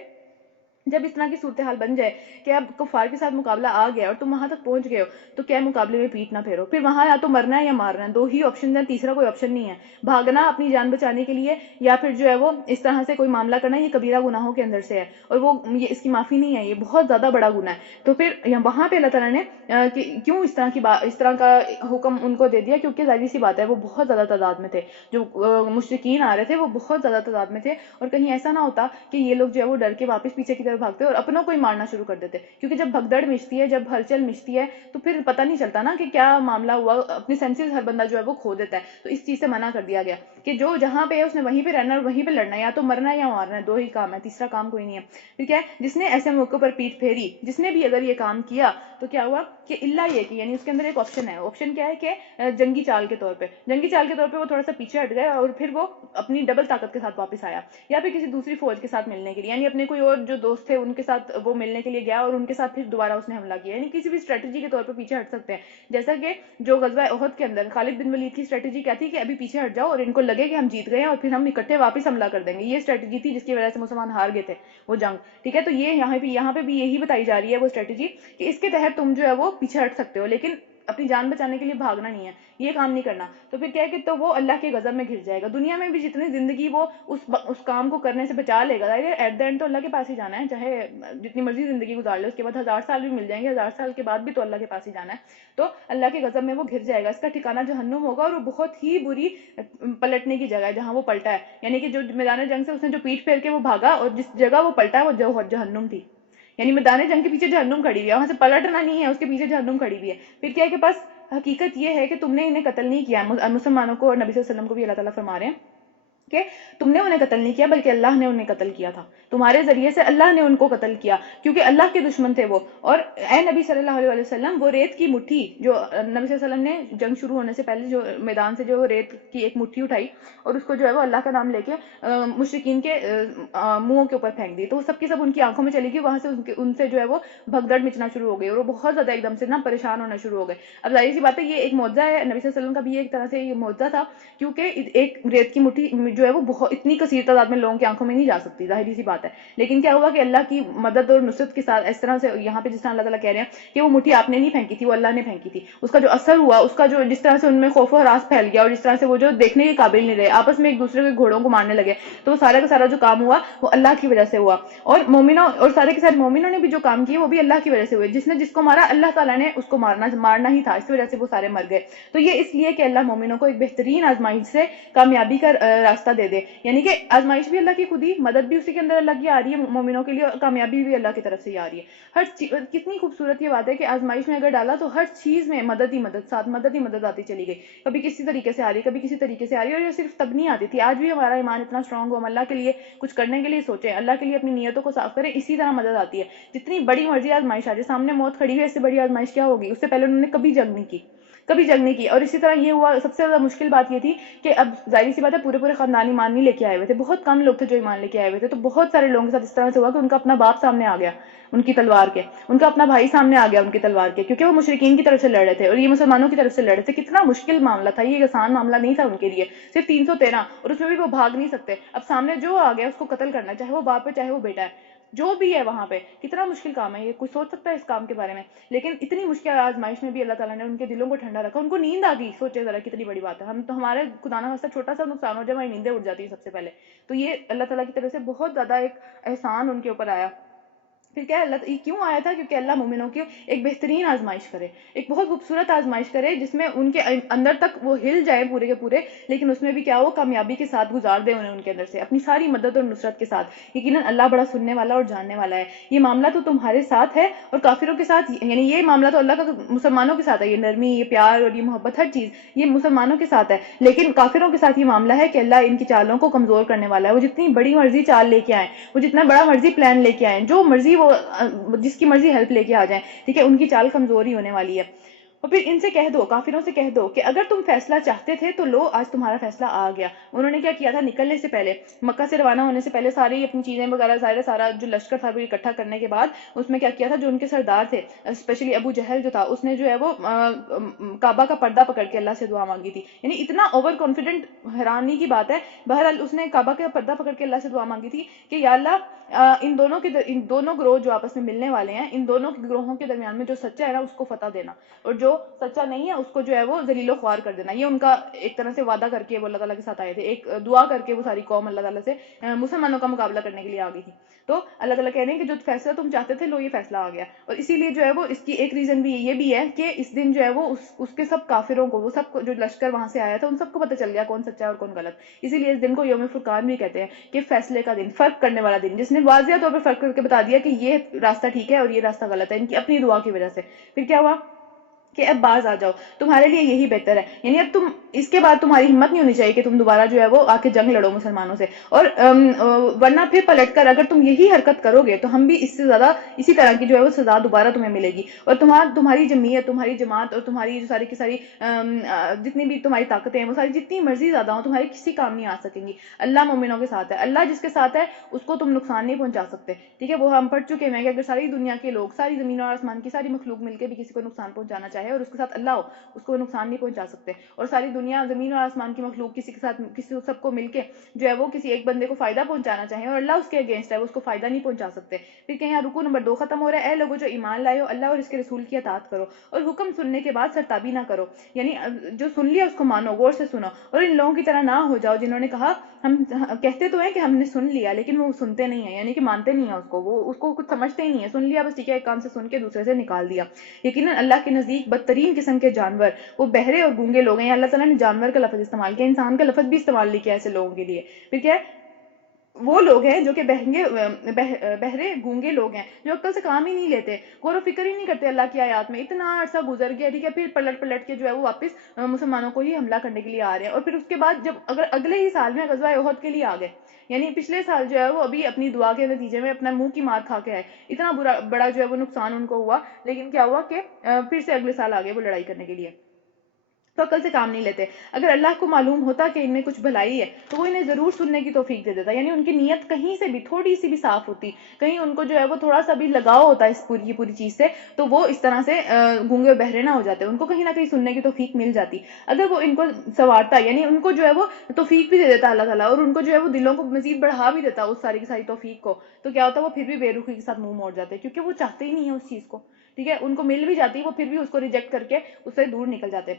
جب اس طرح کی صورتحال بن جائے کہ اب کفار کے ساتھ مقابلہ آ گیا اور تم وہاں تک پہنچ گئے ہو, تو کیا مقابلے میں پیٹ نہ پھیرو. پھر وہاں یا تو مرنا ہے یا مارنا ہے, دو ہی آپشن ہیں, تیسرا کوئی آپشن نہیں ہے. بھاگنا اپنی جان بچانے کے لیے, یا پھر جو ہے وہ اس طرح سے کوئی معاملہ کرنا, یہ کبیرہ گناہوں کے اندر سے ہے, اور وہ یہ اس کی معافی نہیں ہے, یہ بہت زیادہ بڑا گناہ ہے. تو پھر وہاں پہ اللہ تعالیٰ نے کیوں اس طرح کا حکم ان کو دے دیا, کیونکہ ظاہری سی بات ہے وہ بہت زیادہ تعداد میں تھے, جو مشرکین آ رہے تھے وہ بہت زیادہ تعداد میں تھے, اور کہیں ایسا نہ ہوتا کہ یہ لوگ جو ہے وہ ڈر کے واپس پیچھے کی طرف بھاگتے اور اپنوں کو مارنا شروع کر دیتے. کیونکہ جب بھگدڑ مچتی ہے, جب ہلچل مچتی ہے, تو پھر پتہ نہیں چلتا نا کہ کیا معاملہ ہوا, اپنی سینسز ہر بندہ جو ہے وہ کھو دیتا ہے. تو اس چیز سے منع کر دیا گیا کہ جو جہاں پہ ہے اس نے وہیں پہ رہنا اور وہیں پہ لڑنا ہے, یا تو مرنا ہے یا مارنا ہے, دو ہی کام ہے, تیسرا کام کوئی نہیں ہے. پھر کیا ہے, جس نے ایسے موقع پر پیٹ پھیری, جس نے بھی اگر یہ کام کیا, تو کیا ہوا کہ اللہ یہ کہ یعنی اس کے اندر ایک آپشن ہے. آپشن کیا ہے کہ جنگی چال کے طور پہ وہ تھوڑا سا پیچھے ہٹ گئے, اور پھر وہ اپنی ڈبل طاقت کے ساتھ واپس آیا, یا پھر کسی دوسری فوج کے ساتھ ملنے کے لیے, یعنی اپنے کوئی اور جو دوست تھے ان کے ساتھ وہ ملنے کے لیے گیا, اور ان کے ساتھ پھر دوبارہ اس نے حملہ کیا. یعنی کسی بھی اسٹریٹجی کے طور پہ پیچھے ہٹ سکتے ہیں, جیسا کہ جو غزوہ احد کے اندر خالد بن ولید کی اسٹریٹجی کیا تھی کہ ابھی پیچھے ہٹ جاؤ اور ان کو لگے کہ ہم جیت گئے ہیں, اور پھر ہم اکٹھے واپس حملہ کر دیں گے. یہ اسٹریٹجی تھی جس کی وجہ سے مسلمان ہار گئے تھے وہ جنگ, ٹھیک ہے. تو یہ یہاں پہ بھی یہی بتائی جا رہی ہے وہ اسٹریٹجی کہ اس کے تحت تم جو ہے وہ پیچھے ہٹ سکتے ہو, لیکن اپنی جان بچانے کے لیے بھاگنا نہیں ہے, یہ کام نہیں کرنا. تو پھر کیا ہے کہ تو وہ اللہ کے غضب میں گھر جائے گا. دنیا میں بھی جتنی زندگی وہ اس کام کو کرنے سے بچا لے گا, ایٹ دا اینڈ تو اللہ کے پاس ہی جانا ہے, چاہے جتنی مرضی زندگی گزار لے, اس کے بعد 1000 سال بھی مل جائیں گے, 1000 سال کے بعد بھی تو اللہ کے پاس ہی جانا ہے. تو اللہ کے غضب میں وہ گھر جائے گا, اس کا ٹھکانہ جہنم ہوگا, اور وہ بہت ہی بری پلٹنے کی جگہ ہے جہاں وہ پلٹا ہے. یعنی کہ جو میدان جنگ سے اس نے جو پیٹ پھیر کے وہ بھاگا, اور جس جگہ وہ پلٹا ہے وہ جہنم تھی. یعنی میدان جنگ کے پیچھے جہنم کھڑی ہوئی ہے, وہاں سے پلٹنا نہیں ہے, اس کے پیچھے جہنم کھڑی ہوئی ہے. پھر کیا ہے کہ بس حقیقت یہ ہے کہ تم نے انہیں قتل نہیں کیا, مسلمانوں کو اور نبی صلی اللہ علیہ وسلم کو بھی اللہ تعالیٰ فرما رہے ہیں کہ تم نے انہیں قتل نہیں کیا, بلکہ اللہ نے انہیں قتل کیا تھا. تمہارے ذریعے سے اللہ نے ان کو قتل کیا, کیونکہ اللہ کے دشمن تھے وہ. اور اے نبی صلی اللہ علیہ وسلم, وہ ریت کی مٹھی جو نبی صلی اللہ علیہ وسلم نے جنگ شروع ہونے سے پہلے جو میدان سے جو ریت کی ایک مٹھی اٹھائی, اور اس کو جو ہے وہ اللہ کا نام لے کے مشرکین کے منہوں کے اوپر پھینک دی, تو وہ سب کی سب ان کی آنکھوں میں چلی گئی. وہاں سے ان سے جو ہے وہ بھگدڑ مچنا شروع ہو گئی, اور وہ بہت زیادہ ایک دم سے نا پریشان ہونا شروع ہو گئے. اب ظاہر سی بات ہے, یہ ایک معجزہ ہے نبی صلی اللہ علیہ وسلم کا بھی, ایک طرح سے یہ معجزہ تھا, کیونکہ ایک ریت کی مٹھی جو ہے وہ بہت اتنی کثیر تعداد میں لوگوں کی آنکھوں میں نہیں جا سکتی, ظاہری سی بات ہے. لیکن کیا ہوا کہ اللہ کی مدد اور نصرت کے ساتھ اس طرح سے یہاں پہ جس طرح اللہ تعالیٰ کہہ رہے ہیں کہ وہ مٹھی آپ نے نہیں پھینکی تھی, وہ اللہ نے پھینکی تھی. اس کا جو اثر ہوا, اس کا جو جس طرح سے ان میں خوف و ہراس پھیل گیا, اور جس طرح سے وہ جو دیکھنے کے قابل نہیں رہے, آپس میں ایک دوسرے کے گھوڑوں کو مارنے لگے, تو وہ سارا کا سارا جو کام ہوا وہ اللہ کی وجہ سے ہوا. اور مومنوں اور سارے کے سارے مومنوں نے بھی جو کام کیے وہ بھی اللہ کی وجہ سے ہوئے. جس نے جس کو مارا, اللہ تعالیٰ نے اس کو مارنا ہی تھا, اس وجہ سے وہ سارے مر گئے. تو یہ اس لیے کہ اللہ مومنوں کو ایک بہترین آزمائش سے کامیابی کا راستہ راستہ دے دے. یعنی کہ آزمائش بھی اللہ کی خود ہی، مدد بھی اسی کے اندر اللہ کی آ رہی ہے مومنوں کے لیے، اور کامیابی بھی اللہ کی طرف سے ہی آ رہی ہے. کتنی خوبصورت یہ بات ہے کہ آزمائش میں اگر ڈالا تو ہر چیز میں مدد ہی مدد، ساتھ مدد ہی مدد آتی چلی گئی. کبھی کسی طریقے سے آ رہی ہے، کبھی کسی طریقے سے آ رہی ہے. اور یہ صرف تب نہیں آتی تھی، آج بھی ہمارا ایمان اتنا اسٹرانگ ہو، ہم اللہ کے لیے کچھ کرنے کے لیے سوچیں، اللہ کے لیے اپنی نیتوں کو صاف کریں، اسی طرح مدد آتی ہے. جتنی بڑی مرضی آزمائش آ جائے، سامنے موت کھڑی ہے، اس سے بڑی آزمائش کیا ہوگی؟ اس سے پہلے انہوں نے کبھی جنگ نہیں کی، کبھی جنگ نہیں کی. اور اسی طرح یہ ہوا، سب سے زیادہ مشکل بات یہ تھی کہ اب ظاہری سی بات ہے پورے خاندان ایمان نہیں لے کے آئے ہوئے تھے، بہت کم لوگ تھے جو ایمان لے کے آئے ہوئے تھے. تو بہت سارے لوگوں کے ساتھ اس طرح سے ہوا کہ ان کا اپنا باپ سامنے آ گیا ان کی تلوار کے، ان کا اپنا بھائی سامنے آ گیا ان کی تلوار کے، کیونکہ وہ مشرکین کی طرف سے لڑ رہے تھے اور یہ مسلمانوں کی طرف سے لڑ رہے تھے. کتنا مشکل معاملہ تھا یہ، آسان معاملہ نہیں تھا ان کے لیے. صرف 313، اور اس میں بھی وہ بھاگ نہیں سکتے. اب سامنے جو آ گیا اس کو قتل کرنا، چاہے وہ باپ ہے چاہے وہ بیٹا ہے، جو بھی ہے وہاں پہ. کتنا مشکل کام ہے یہ، کوئی سوچ سکتا ہے اس کام کے بارے میں؟ لیکن اتنی مشکل آزمائش میں بھی اللہ تعالیٰ نے ان کے دلوں کو ٹھنڈا رکھا، ان کو نیند آ گئی. سوچے ذرا کتنی بڑی بات ہے. ہم تو ہمارے خدا نہ خواستہ چھوٹا سا نقصان ہو جائے ہماری نیندیں اڑ جاتی ہیں سب سے پہلے. تو یہ اللہ تعالیٰ کی طرف سے بہت زیادہ ایک احسان ان کے اوپر آیا. پھر کیا اللہ کیوں آیا تھا؟ کیونکہ اللہ مومنوں کی ایک بہترین آزمائش کرے، ایک بہت خوبصورت آزمائش کرے جس میں ان کے اندر تک وہ ہل جائیں پورے کے پورے، لیکن اس میں بھی کیا وہ کامیابی کے ساتھ گزار دے انہیں ان کے اندر سے اپنی ساری مدد اور نصرت کے ساتھ. یقیناً اللہ بڑا سننے والا اور جاننے والا ہے. یہ معاملہ تو تمہارے ساتھ ہے اور کافروں کے ساتھ، یعنی یہ معاملہ تو اللہ کا مسلمانوں کے ساتھ ہے. یہ نرمی، یہ پیار اور یہ محبت، ہر چیز یہ مسلمانوں کے ساتھ ہے. لیکن کافروں کے ساتھ یہ معاملہ ہے کہ اللہ ان کی چالوں کو کمزور کرنے والا ہے. وہ جتنی بڑی مرضی چال لے کے آئیں، وہ جتنا بڑا مرضی پلان لے کے آئیں، جو مرضی وہ جس کی مرضی ہیلپ لے کے آ جائیں، ٹھیک ہے، ان کی چال کمزوری ہونے والی ہے. اور پھر ان سے کہہ دو، کافروں سے کہہ دو کہ اگر تم فیصلہ چاہتے تھے تو لو، آج تمہارا فیصلہ آ گیا. انہوں نے کیا کیا تھا؟ نکلنے سے پہلے، مکہ سے روانہ ہونے سے پہلے ساری اپنی چیزیں وغیرہ سارا جو لشکر تھا وہ اکٹھا کرنے کے بعد اس میں کیا کیا تھا؟ جو ان کے سردار تھے، اسپیشلی ابو جہل جو تھا، اس نے جو ہے وہ کعبہ کا پردہ پکڑ کے اللہ سے دعا مانگی تھی. یعنی اتنا اوور کانفیڈنٹ، حیرانی کی بات ہے. بہرحال اس نے کعبہ کا پردہ پکڑ کے اللہ سے دعا مانگی تھی کہ یا اللہ ان دونوں گروہ جو آپس میں ملنے والے ہیں، ان دونوں گروہوں کے درمیان میں جو سچا ہے نا اس کو فتح دینا، اور جو سچا نہیں ہے اس کو جو ہے وہ ذلیل و خوار کر دینا. یہ ان کا ایک طرح سے وعدہ کر کے وہ اللہ تعالیٰ کے ساتھ آئے تھے، ایک دعا کر کے وہ ساری قوم اللہ تعالیٰ سے مسلمانوں کا مقابلہ کرنے کے لیے آ گئی تھی. تو اللہ تعالیٰ کہہ رہے ہیں کہ جو فیصلہ تم چاہتے تھے لو، یہ فیصلہ آ گیا. اور اسی لیے جو ہے وہ اس کی ایک ریزن بھی یہ بھی ہے کہ اس دن جو ہے وہ اس کے سب کافروں کو، وہ سب جو لشکر وہاں سے آیا تھا ان سب کو پتہ چل گیا کون سچا ہے اور کون غلط. اسی لیے اس دن کو یوم فرقان بھی کہتے ہیں کہ فیصلے کا دن، فرق کرنے والا دن، جس نے واضح طور پر فرق کر کے بتا دیا کہ یہ راستہ ٹھیک ہے اور یہ راستہ غلط ہے، ان کی اپنی دعا کی وجہ سے. پھر کیا ہوا کہ اب باز آ جاؤ، تمہارے لیے یہی بہتر ہے. یعنی اب تم اس کے بعد تمہاری ہمت نہیں ہونی چاہیے کہ تم دوبارہ جو ہے وہ آ کے جنگ لڑو مسلمانوں سے. اور ورنہ پھر پلٹ کر اگر تم یہی حرکت کرو گے تو ہم بھی اس سے زیادہ اسی طرح کی جو ہے وہ سزا دوبارہ تمہیں ملے گی. اور تمہاری جمعیت، تمہاری جماعت اور تمہاری جو ساری کی ساری جتنی بھی تمہاری طاقتیں ہیں وہ ساری جتنی مرضی زیادہ ہوں تمہاری کسی کام نہیں آ سکیں گی. اللہ مومنوں کے ساتھ ہے. اللہ جس کے ساتھ ہے اس کو تم نقصان نہیں پہنچا سکتے. ٹھیک ہے، وہ ہم پڑھ چکے ہیں کہ اگر ساری دنیا کے لوگ، ساری زمین اور آسمان کی ساری مخلوق مل کے بھی کسی کو نقصان پہنچانا چاہے اور اس کے ساتھ اللہ ہو، اس کو نقصان نہیں پہنچا سکتے. اور ساری دنیا، زمین اور آسمان کی مخلوق کسی کے ساتھ، سب کو مل کے جو ہے وہ کسی ایک بندے کو فائدہ پہنچانا چاہے اور اللہ اس کے اگینسٹ ہے، وہ اس کو فائدہ نہیں پہنچا سکتے. پھر کہ یہاں رکوع نمبر 2 ختم ہو رہا ہے، اے لوگوں جو ایمان لائے ہو اللہ اور اس کے رسول کی اطاعت کرو اور حکم سننے کے بعد سرتابی نہ کرو. یعنی جو سن لیا اس کو مانو، غور سے سنو. اور ان لوگوں کی طرح نہ ہو جاؤ جنہوں نے کہا، ہم کہتے تو ہیں کہ ہم نے سن لیا لیکن وہ سنتے نہیں ہیں، یعنی کہ مانتے نہیں ہیں اس کو، وہ اس کو کچھ سمجھتے ہی نہیں ہیں. سن لیا بس، ٹھیک ہے، ایک کان سے سن کے دوسرے سے نکال دیا. یقیناً اللہ کے نزدیک بدترین قسم کے جانور وہ بہرے اور گونگے لوگ ہیں. اللہ تعالیٰ نے جانور کا لفظ استعمال کیا، انسان کا لفظ بھی استعمال نہیں کیا ایسے لوگوں کے لیے. پھر کیا ہے؟ وہ لوگ ہیں جو کہ بہرے گونگے لوگ ہیں، جو عقل سے کام ہی نہیں لیتے، غور و فکر ہی نہیں کرتے اللہ کی آیات میں. اتنا عرصہ گزر گیا، ٹھیک ہے، پھر پلٹ کے جو ہے وہ واپس مسلمانوں کو ہی حملہ کرنے کے لیے آ رہے ہیں. اور پھر اس کے بعد جب اگر اگلے ہی سال میں غزوہ احد کے لیے آ گئے، یعنی پچھلے سال جو ہے وہ ابھی اپنی دعا کے نتیجے میں اپنا منہ کی مار کھا کے آئے، اتنا بڑا جو ہے وہ نقصان ان کو ہوا. لیکن کیا ہوا کہ پھر سے اگلے سال آ گئے وہ لڑائی کرنے کے لیے. تو عقل سے کام نہیں لیتے. اگر اللہ کو معلوم ہوتا کہ ان میں کچھ بھلائی ہے تو وہ انہیں ضرور سننے کی توفیق دے دیتا. یعنی ان کی نیت کہیں سے بھی تھوڑی سی بھی صاف ہوتی، کہیں ان کو جو ہے وہ تھوڑا سا بھی لگاؤ ہوتا ہے اس پوری چیز سے، تو وہ اس طرح سے گونگے بہرے نہ ہو جاتے، ان کو کہیں نہ کہیں سننے کی توفیق مل جاتی. اگر وہ ان کو سنوارتا، یعنی ان کو جو ہے وہ توفیق بھی دے دیتا اللہ تعالیٰ، اور ان کو جو ہے وہ دلوں کو مزید بڑھا بھی دیتا اس ساری کی ساری توفیق کو، تو کیا ہوتا ہے وہ پھر بھی بے رخی کے ساتھ منہ موڑ جاتے، کیونکہ وہ چاہتے ہی نہیں ہے اس چیز کو. ٹھیک ہے، ان کو مل بھی جاتی، وہ پھر بھی اس کو ریجیکٹ کر کے اس سے دور نکل جاتے.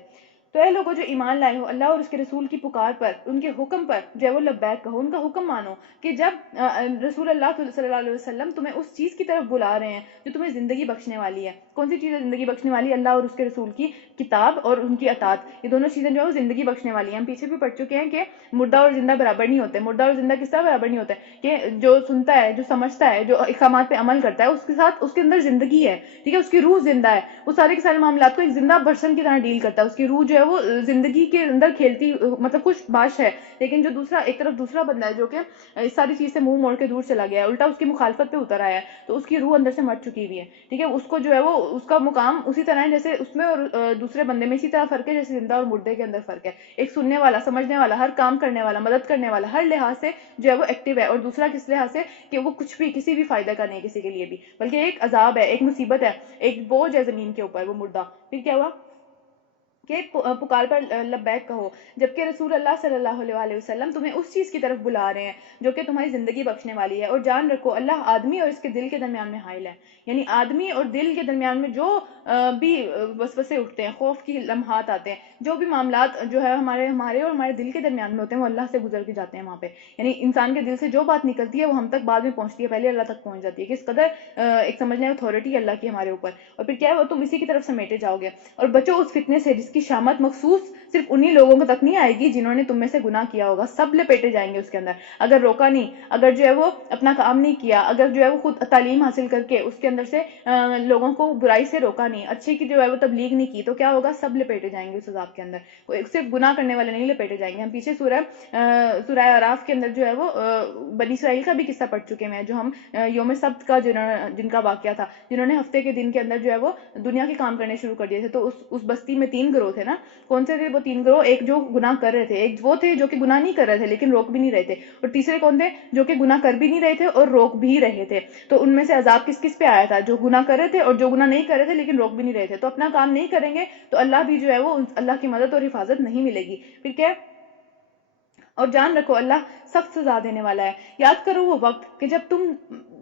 تو اے لوگوں جو ایمان لائے ہو اللہ اور اس کے رسول کی پکار پر، ان کے حکم پر جو ہے وہ لبیک کہو، ان کا حکم مانو کہ جب رسول اللہ صلی اللہ علیہ وسلم تمہیں اس چیز کی طرف بلا رہے ہیں جو تمہیں زندگی بخشنے والی ہے. کون سی چیز ہے زندگی بخشنے والی؟ اللہ اور اس کے رسول کی کتاب اور ان کی اطاعت. یہ دونوں چیزیں جو ہے وہ زندگی بخشنے والی ہیں. ہم پیچھے بھی پڑھ چکے ہیں کہ مردہ اور زندہ برابر نہیں ہوتے. مردہ اور زندہ کس طرح برابر نہیں ہوتے؟ کہ جو سنتا ہے، جو سمجھتا ہے، جو احکامات پہ عمل کرتا ہے، اس کے ساتھ اس کے اندر زندگی ہے، ٹھیک ہے، اس کی روح زندہ ہے. وہ سارے کے سارے معاملات کو ایک زندہ پرسن کی طرح ڈیل کرتا ہے. اس کی روح جو ہے وہ زندگی کے اندر کھیلتی، مطلب خوش باش ہے. لیکن جو دوسرا ایک طرف دوسرا بندہ ہے جو کہ اس ساری چیز سے منہ موڑ کے دور چلا گیا ہے، الٹا اس کی مخالفت پہ اتر آیا ہے، تو اس کی روح اندر سے مر چکی ہوئی ہے. ٹھیک ہے، اس کو جو ہے وہ اس کا مقام اسی طرح ہے جیسے اس میں اور دوسرے بندے میں اسی طرح فرق ہے جیسے زندہ اور مردے کے اندر فرق ہے. ایک سننے والا، سمجھنے والا، ہر کام کرنے والا، مدد کرنے والا، ہر لحاظ سے جو ہے وہ ایکٹیو ہے، اور دوسرا کس لحاظ سے کہ وہ کچھ بھی کسی بھی فائدہ کا نہیں کسی کے لیے بھی، بلکہ ایک عذاب ہے، ایک مصیبت ہے، ایک بوجھ ہے زمین کے اوپر وہ مردہ. پھر کیا ہوا کہ پکار پر لبیک کہو، جبکہ رسول اللہ صلی اللہ علیہ وسلم تمہیں اس چیز کی طرف بلا رہے ہیں جو کہ تمہاری زندگی بخشنے والی ہے. اور جان رکھو اللہ آدمی اور اس کے دل کے درمیان میں حائل ہے. یعنی آدمی اور دل کے درمیان میں جو بھی وسوسے اٹھتے ہیں، خوف کی لمحات آتے ہیں، جو بھی معاملات جو ہے ہمارے اور ہمارے دل کے درمیان میں ہوتے ہیں، وہ اللہ سے گزر کے جاتے ہیں وہاں پہ. یعنی انسان کے دل سے جو بات نکلتی ہے وہ ہم تک بعد میں پہنچتی ہے، پہلے اللہ تک پہنچ جاتی ہے. کس قدر ایک سمجھنے اتھارٹی اللہ کی ہمارے اوپر. اور پھر کیا ہے وہ تم اسی کی طرف سمیٹے جاؤ گے. اور بچو اس فتنے سے جس کی شامت مخصوص صرف انہی لوگوں کو تک نہیں آئے گی جنہوں نے تم میں سے گناہ کیا ہوگا. سب لپیٹے جائیں گے اس کے اندر. اگر روکا نہیں، اگر جو ہے وہ اپنا کام نہیں کیا، اگر جو ہے وہ خود تعلیم حاصل کر کے اس کے اندر سے لوگوں کو برائی سے روکا نہیں، اچھے کی جو ہے وہ تبلیغ نہیں کی، تو کیا ہوگا؟ سب لپیٹے جائیں گے اس عذاب کے اندر. صرف گناہ کرنے والے نہیں لپیٹے جائیں گے. ہم پیچھے سورہ اعراف کے اندر جو ہے وہ بنی اسرائیل کا بھی قصہ پڑھ چکے ہیں جو ہم یوم سبت کا جن کا واقعہ تھا، جنہوں نے ہفتے کے دن کے اندر جو ہے وہ دنیا کے کام کرنے شروع کر دیے تھے. تو اس بستی میں 3 گروہ تھے نا. کون سے تھے وہ 3 گروہ؟ ایک جو گناہ کر رہے تھے، ایک وہ تھے جو کہ گناہ نہیں کر رہے تھے لیکن روک بھی نہیں رہے تھے، اور تیسرے کون تھے؟ جو کہ گناہ کر بھی نہیں رہے تھے اور روک بھی رہے تھے. تو ان میں سے عذاب کس کس پہ آیا تھا؟ جو گناہ کر رہے تھے اور جو گناہ نہیں کر رہے تھے لیکن روک بھی نہیں رہے تھے. تو اپنا کام نہیں کریں گے تو اللہ بھی جو ہے وہ اللہ کی مدد اور حفاظت نہیں ملے گی. پھر کیا؟ اور جان رکھو اللہ سخت سزا دینے والا ہے. یاد کرو وہ وقت کہ جب تم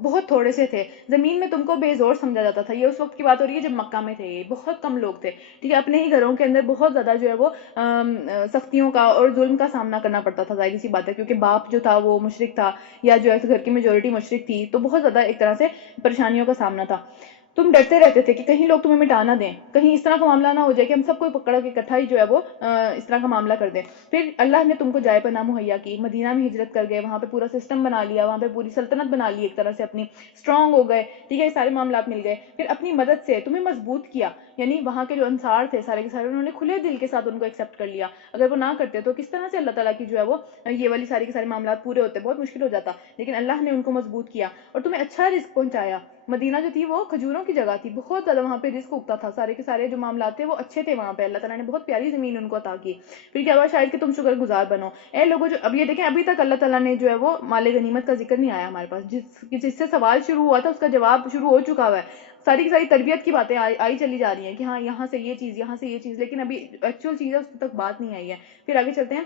بہت تھوڑے سے تھے، زمین میں تم کو بے زور سمجھا جاتا تھا. یہ اس وقت کی بات ہو رہی ہے جب مکہ میں تھے، یہ بہت کم لوگ تھے، ٹھیک ہے. اپنے ہی گھروں کے اندر بہت زیادہ جو ہے وہ سختیوں کا اور ظلم کا سامنا کرنا پڑتا تھا، ظاہر سی بات ہے، کیونکہ باپ جو تھا وہ مشرک تھا، یا جو ہے گھر کی میجورٹی مشرک تھی، تو بہت زیادہ ایک طرح سے پریشانیوں کا سامنا تھا. تم ڈرتے رہتے تھے کہ کہیں لوگ تمہیں مٹا نہ دیں، کہیں اس طرح کا معاملہ نہ ہو جائے کہ ہم سب کو پکڑ کے اکٹھا ہی جو ہے وہ اس طرح کا معاملہ کر دیں. پھر اللہ نے تم کو جائے پناہ مہیا کی، مدینہ میں ہجرت کر گئے، وہاں پہ پورا سسٹم بنا لیا، وہاں پہ پوری سلطنت بنا لی، ایک طرح سے اپنی اسٹرانگ ہو گئے، ٹھیک ہے. یہ سارے معاملات مل گئے. پھر اپنی مدد سے تمہیں مضبوط کیا، یعنی وہاں کے جو انصار تھے سارے کے سارے، انہوں نے کھلے دل کے ساتھ ان کو ایکسیپٹ کر لیا. اگر وہ نہ کرتے تو کس طرح سے اللہ تعالیٰ کی جو ہے وہ یہ والی ساری کے سارے معاملات پورے ہوتے؟ بہت مشکل ہو جاتا. لیکن اللہ نے ان کو مضبوط کیا اور تمہیں اچھا رزق پہنچایا. مدینہ جو تھی وہ کھجوروں کی جگہ تھی، بہت زیادہ وہاں پہ رزق اگتا تھا، سارے کے سارے جو معاملات تھے وہ اچھے تھے وہاں پہ. اللہ تعالیٰ نے بہت پیاری زمین ان کو عطا کی. پھر کیا ہوا؟ شاید کہ تم شکر گزار بنو. اے لوگوں جو اب یہ دیکھیں، ابھی تک اللہ تعالیٰ نے جو ہے وہ مال غنیمت کا ذکر نہیں آیا ہمارے پاس. جس سے سوال شروع ہوا تھا اس کا جواب شروع ہو چکا ہوا ہے. ساری کی ساری تربیت کی باتیں آئی چلی جا رہی ہیں کہ ہاں یہاں سے یہ چیز، یہاں سے یہ چیز، لیکن ابھی ایکچوئل چیز ہے اس تک بات نہیں آئی ہے. پھر آگے چلتے ہیں.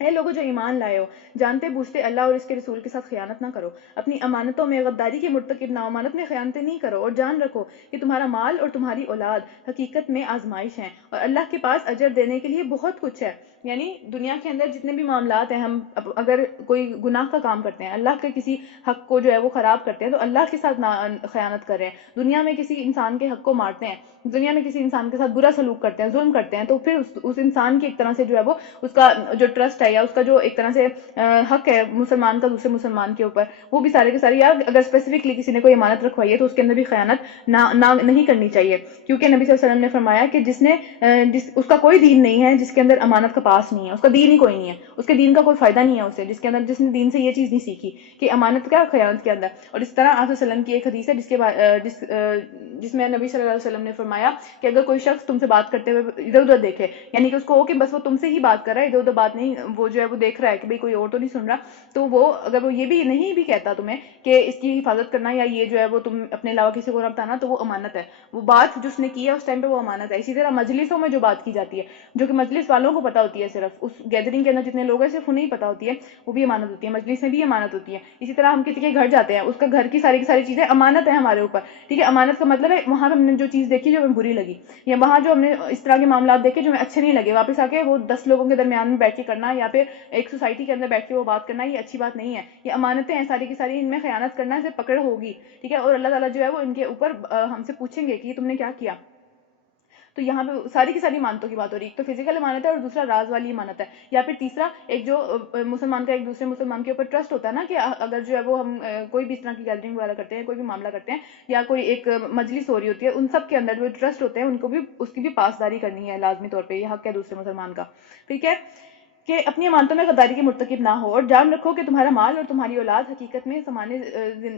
اے لوگوں جو ایمان لائے ہو، جانتے بوجھتے اللہ اور اس کے رسول کے ساتھ خیانت نہ کرو، اپنی امانتوں میں غداری کے مرتکب نہ، امانت میں خیانتیں نہیں کرو، اور جان رکھو کہ تمہارا مال اور تمہاری اولاد حقیقت میں آزمائش ہیں، اور اللہ کے پاس اجر دینے کے لیے بہت کچھ ہے. یعنی دنیا کے اندر جتنے بھی معاملات ہیں، ہم اگر کوئی گناہ کا کام کرتے ہیں، اللہ کے کسی حق کو جو ہے وہ خراب کرتے ہیں، تو اللہ کے ساتھ خیانت کر رہے ہیں. دنیا میں کسی انسان کے حق کو مارتے ہیں، دنیا میں کسی انسان کے ساتھ برا سلوک کرتے ہیں، ظلم کرتے ہیں، تو پھر اس انسان کی ایک طرح سے جو ہے وہ اس کا جو ٹرسٹ ہے یا اس کا جو ایک طرح سے حق ہے مسلمان کا دوسرے مسلمان کے اوپر، وہ بھی سارے کے سارے، یا اگر اسپیسیفکلی کسی نے کوئی امانت رکھوائی ہے تو اس کے اندر بھی خیانت نہیں کرنی چاہیے. کیونکہ نبی صلی اللہ علیہ وسلم نے فرمایا کہ اس کا کوئی دین نہیں ہے جس کے اندر امانت کا پاس نہیں ہے، اس کا دین ہی کوئی نہیں ہے، اس کے دین کا کوئی فائدہ نہیں ہے اسے، جس نے دین سے یہ چیز نہیں سیکھی کہ امانت کا خیانت کے اندر. اور اس طرح آپ صلی اللہ علیہ وسلم کی ایک حدیث ہے جس میں نبی صلی اللہ علیہ وسلم نے فرمایا کہ اگر کوئی شخص تم سے بات کرتے ہوئے ادھر ادھر دیکھے، یعنی کہ اس کو ہو کہ بس وہ تم سے ہی بات کر رہا ہے، ادھر ادھر بات نہیں، وہ جو ہے وہ دیکھ رہا ہے کہ بھئی کوئی اور تو نہیں سن رہا، تو وہ اگر وہ یہ بھی نہیں بھی کہتا تمہیں کہ اس کی حفاظت کرنا یا یہ جو ہے وہ تم اپنے علاوہ کسی کو نہ بتانا، تو وہ امانت ہے. وہ بات جو اس نے کی ہے اس ٹائم پہ وہ امانت ہے. اسی طرح مجلسوں میں جو بات کی جاتی ہے، جو کہ مجلس والوں کو پتہ ہوتی ہے، صرف اس گیدرنگ کے اندر جتنے لوگ ہیں صرف انہیں پتہ ہوتی ہے، وہ بھی امانت ہوتی ہے. مجلس میں بھی امانت ہوتی ہے. اسی طرح ہم کسی کے گھر جاتے ہیں، اس کا گھر کی ساری چیزیں امانت ہے ہمارے اوپر، ٹھیک ہے. امانت کا مطلب ہے وہاں ہم نے جو چیز دیکھی جو ہمیں بری لگی، یا وہاں جو ہم نے اس طرح کے معاملات دیکھے جو ہمیں اچھے نہیں لگے، واپس آ کے وہ 10 لوگوں کے درمیان میں بیٹھ کے کرنا یا پھر ایک سوسائٹی کے اندر بیٹھ کے وہ بات کرنا، یہ اچھی بات نہیں ہے. یہ امانتیں ہیں ساری کی ساری، ان میں خیانت کرنا سے پکڑ ہوگی. ٹھیک ہے، اور اللہ تعالیٰ جو ہے وہ ان کے اوپر ہم سے پوچھیں گے کہ تم نے کیا کیا. تو یہاں پہ ساری کی ساری امانتوں کی بات ہو رہی ہے. ایک تو فزیکل امانت ہے اور دوسرا راز والی امانت ہے. یا پھر تیسرا ایک جو مسلمان کا ایک دوسرے مسلمان کے اوپر ٹرسٹ ہوتا ہے نا، کہ اگر جو ہے وہ ہم کوئی بھی اس طرح کی گیدرنگ وغیرہ کرتے ہیں، کوئی بھی معاملہ کرتے ہیں یا کوئی ایک مجلس ہو رہی ہوتی ہے، ان سب کے اندر جو ٹرسٹ ہوتے ہیں ان کو بھی اس کی بھی پاسداری کرنی ہے لازمی طور پہ، یہ حق ہے دوسرے مسلمان کا. ٹھیک ہے، کہ اپنی امانتوں میں غداری کے مرتکب نہ ہو، اور جان رکھو کہ تمہارا مال اور تمہاری اولاد حقیقت میں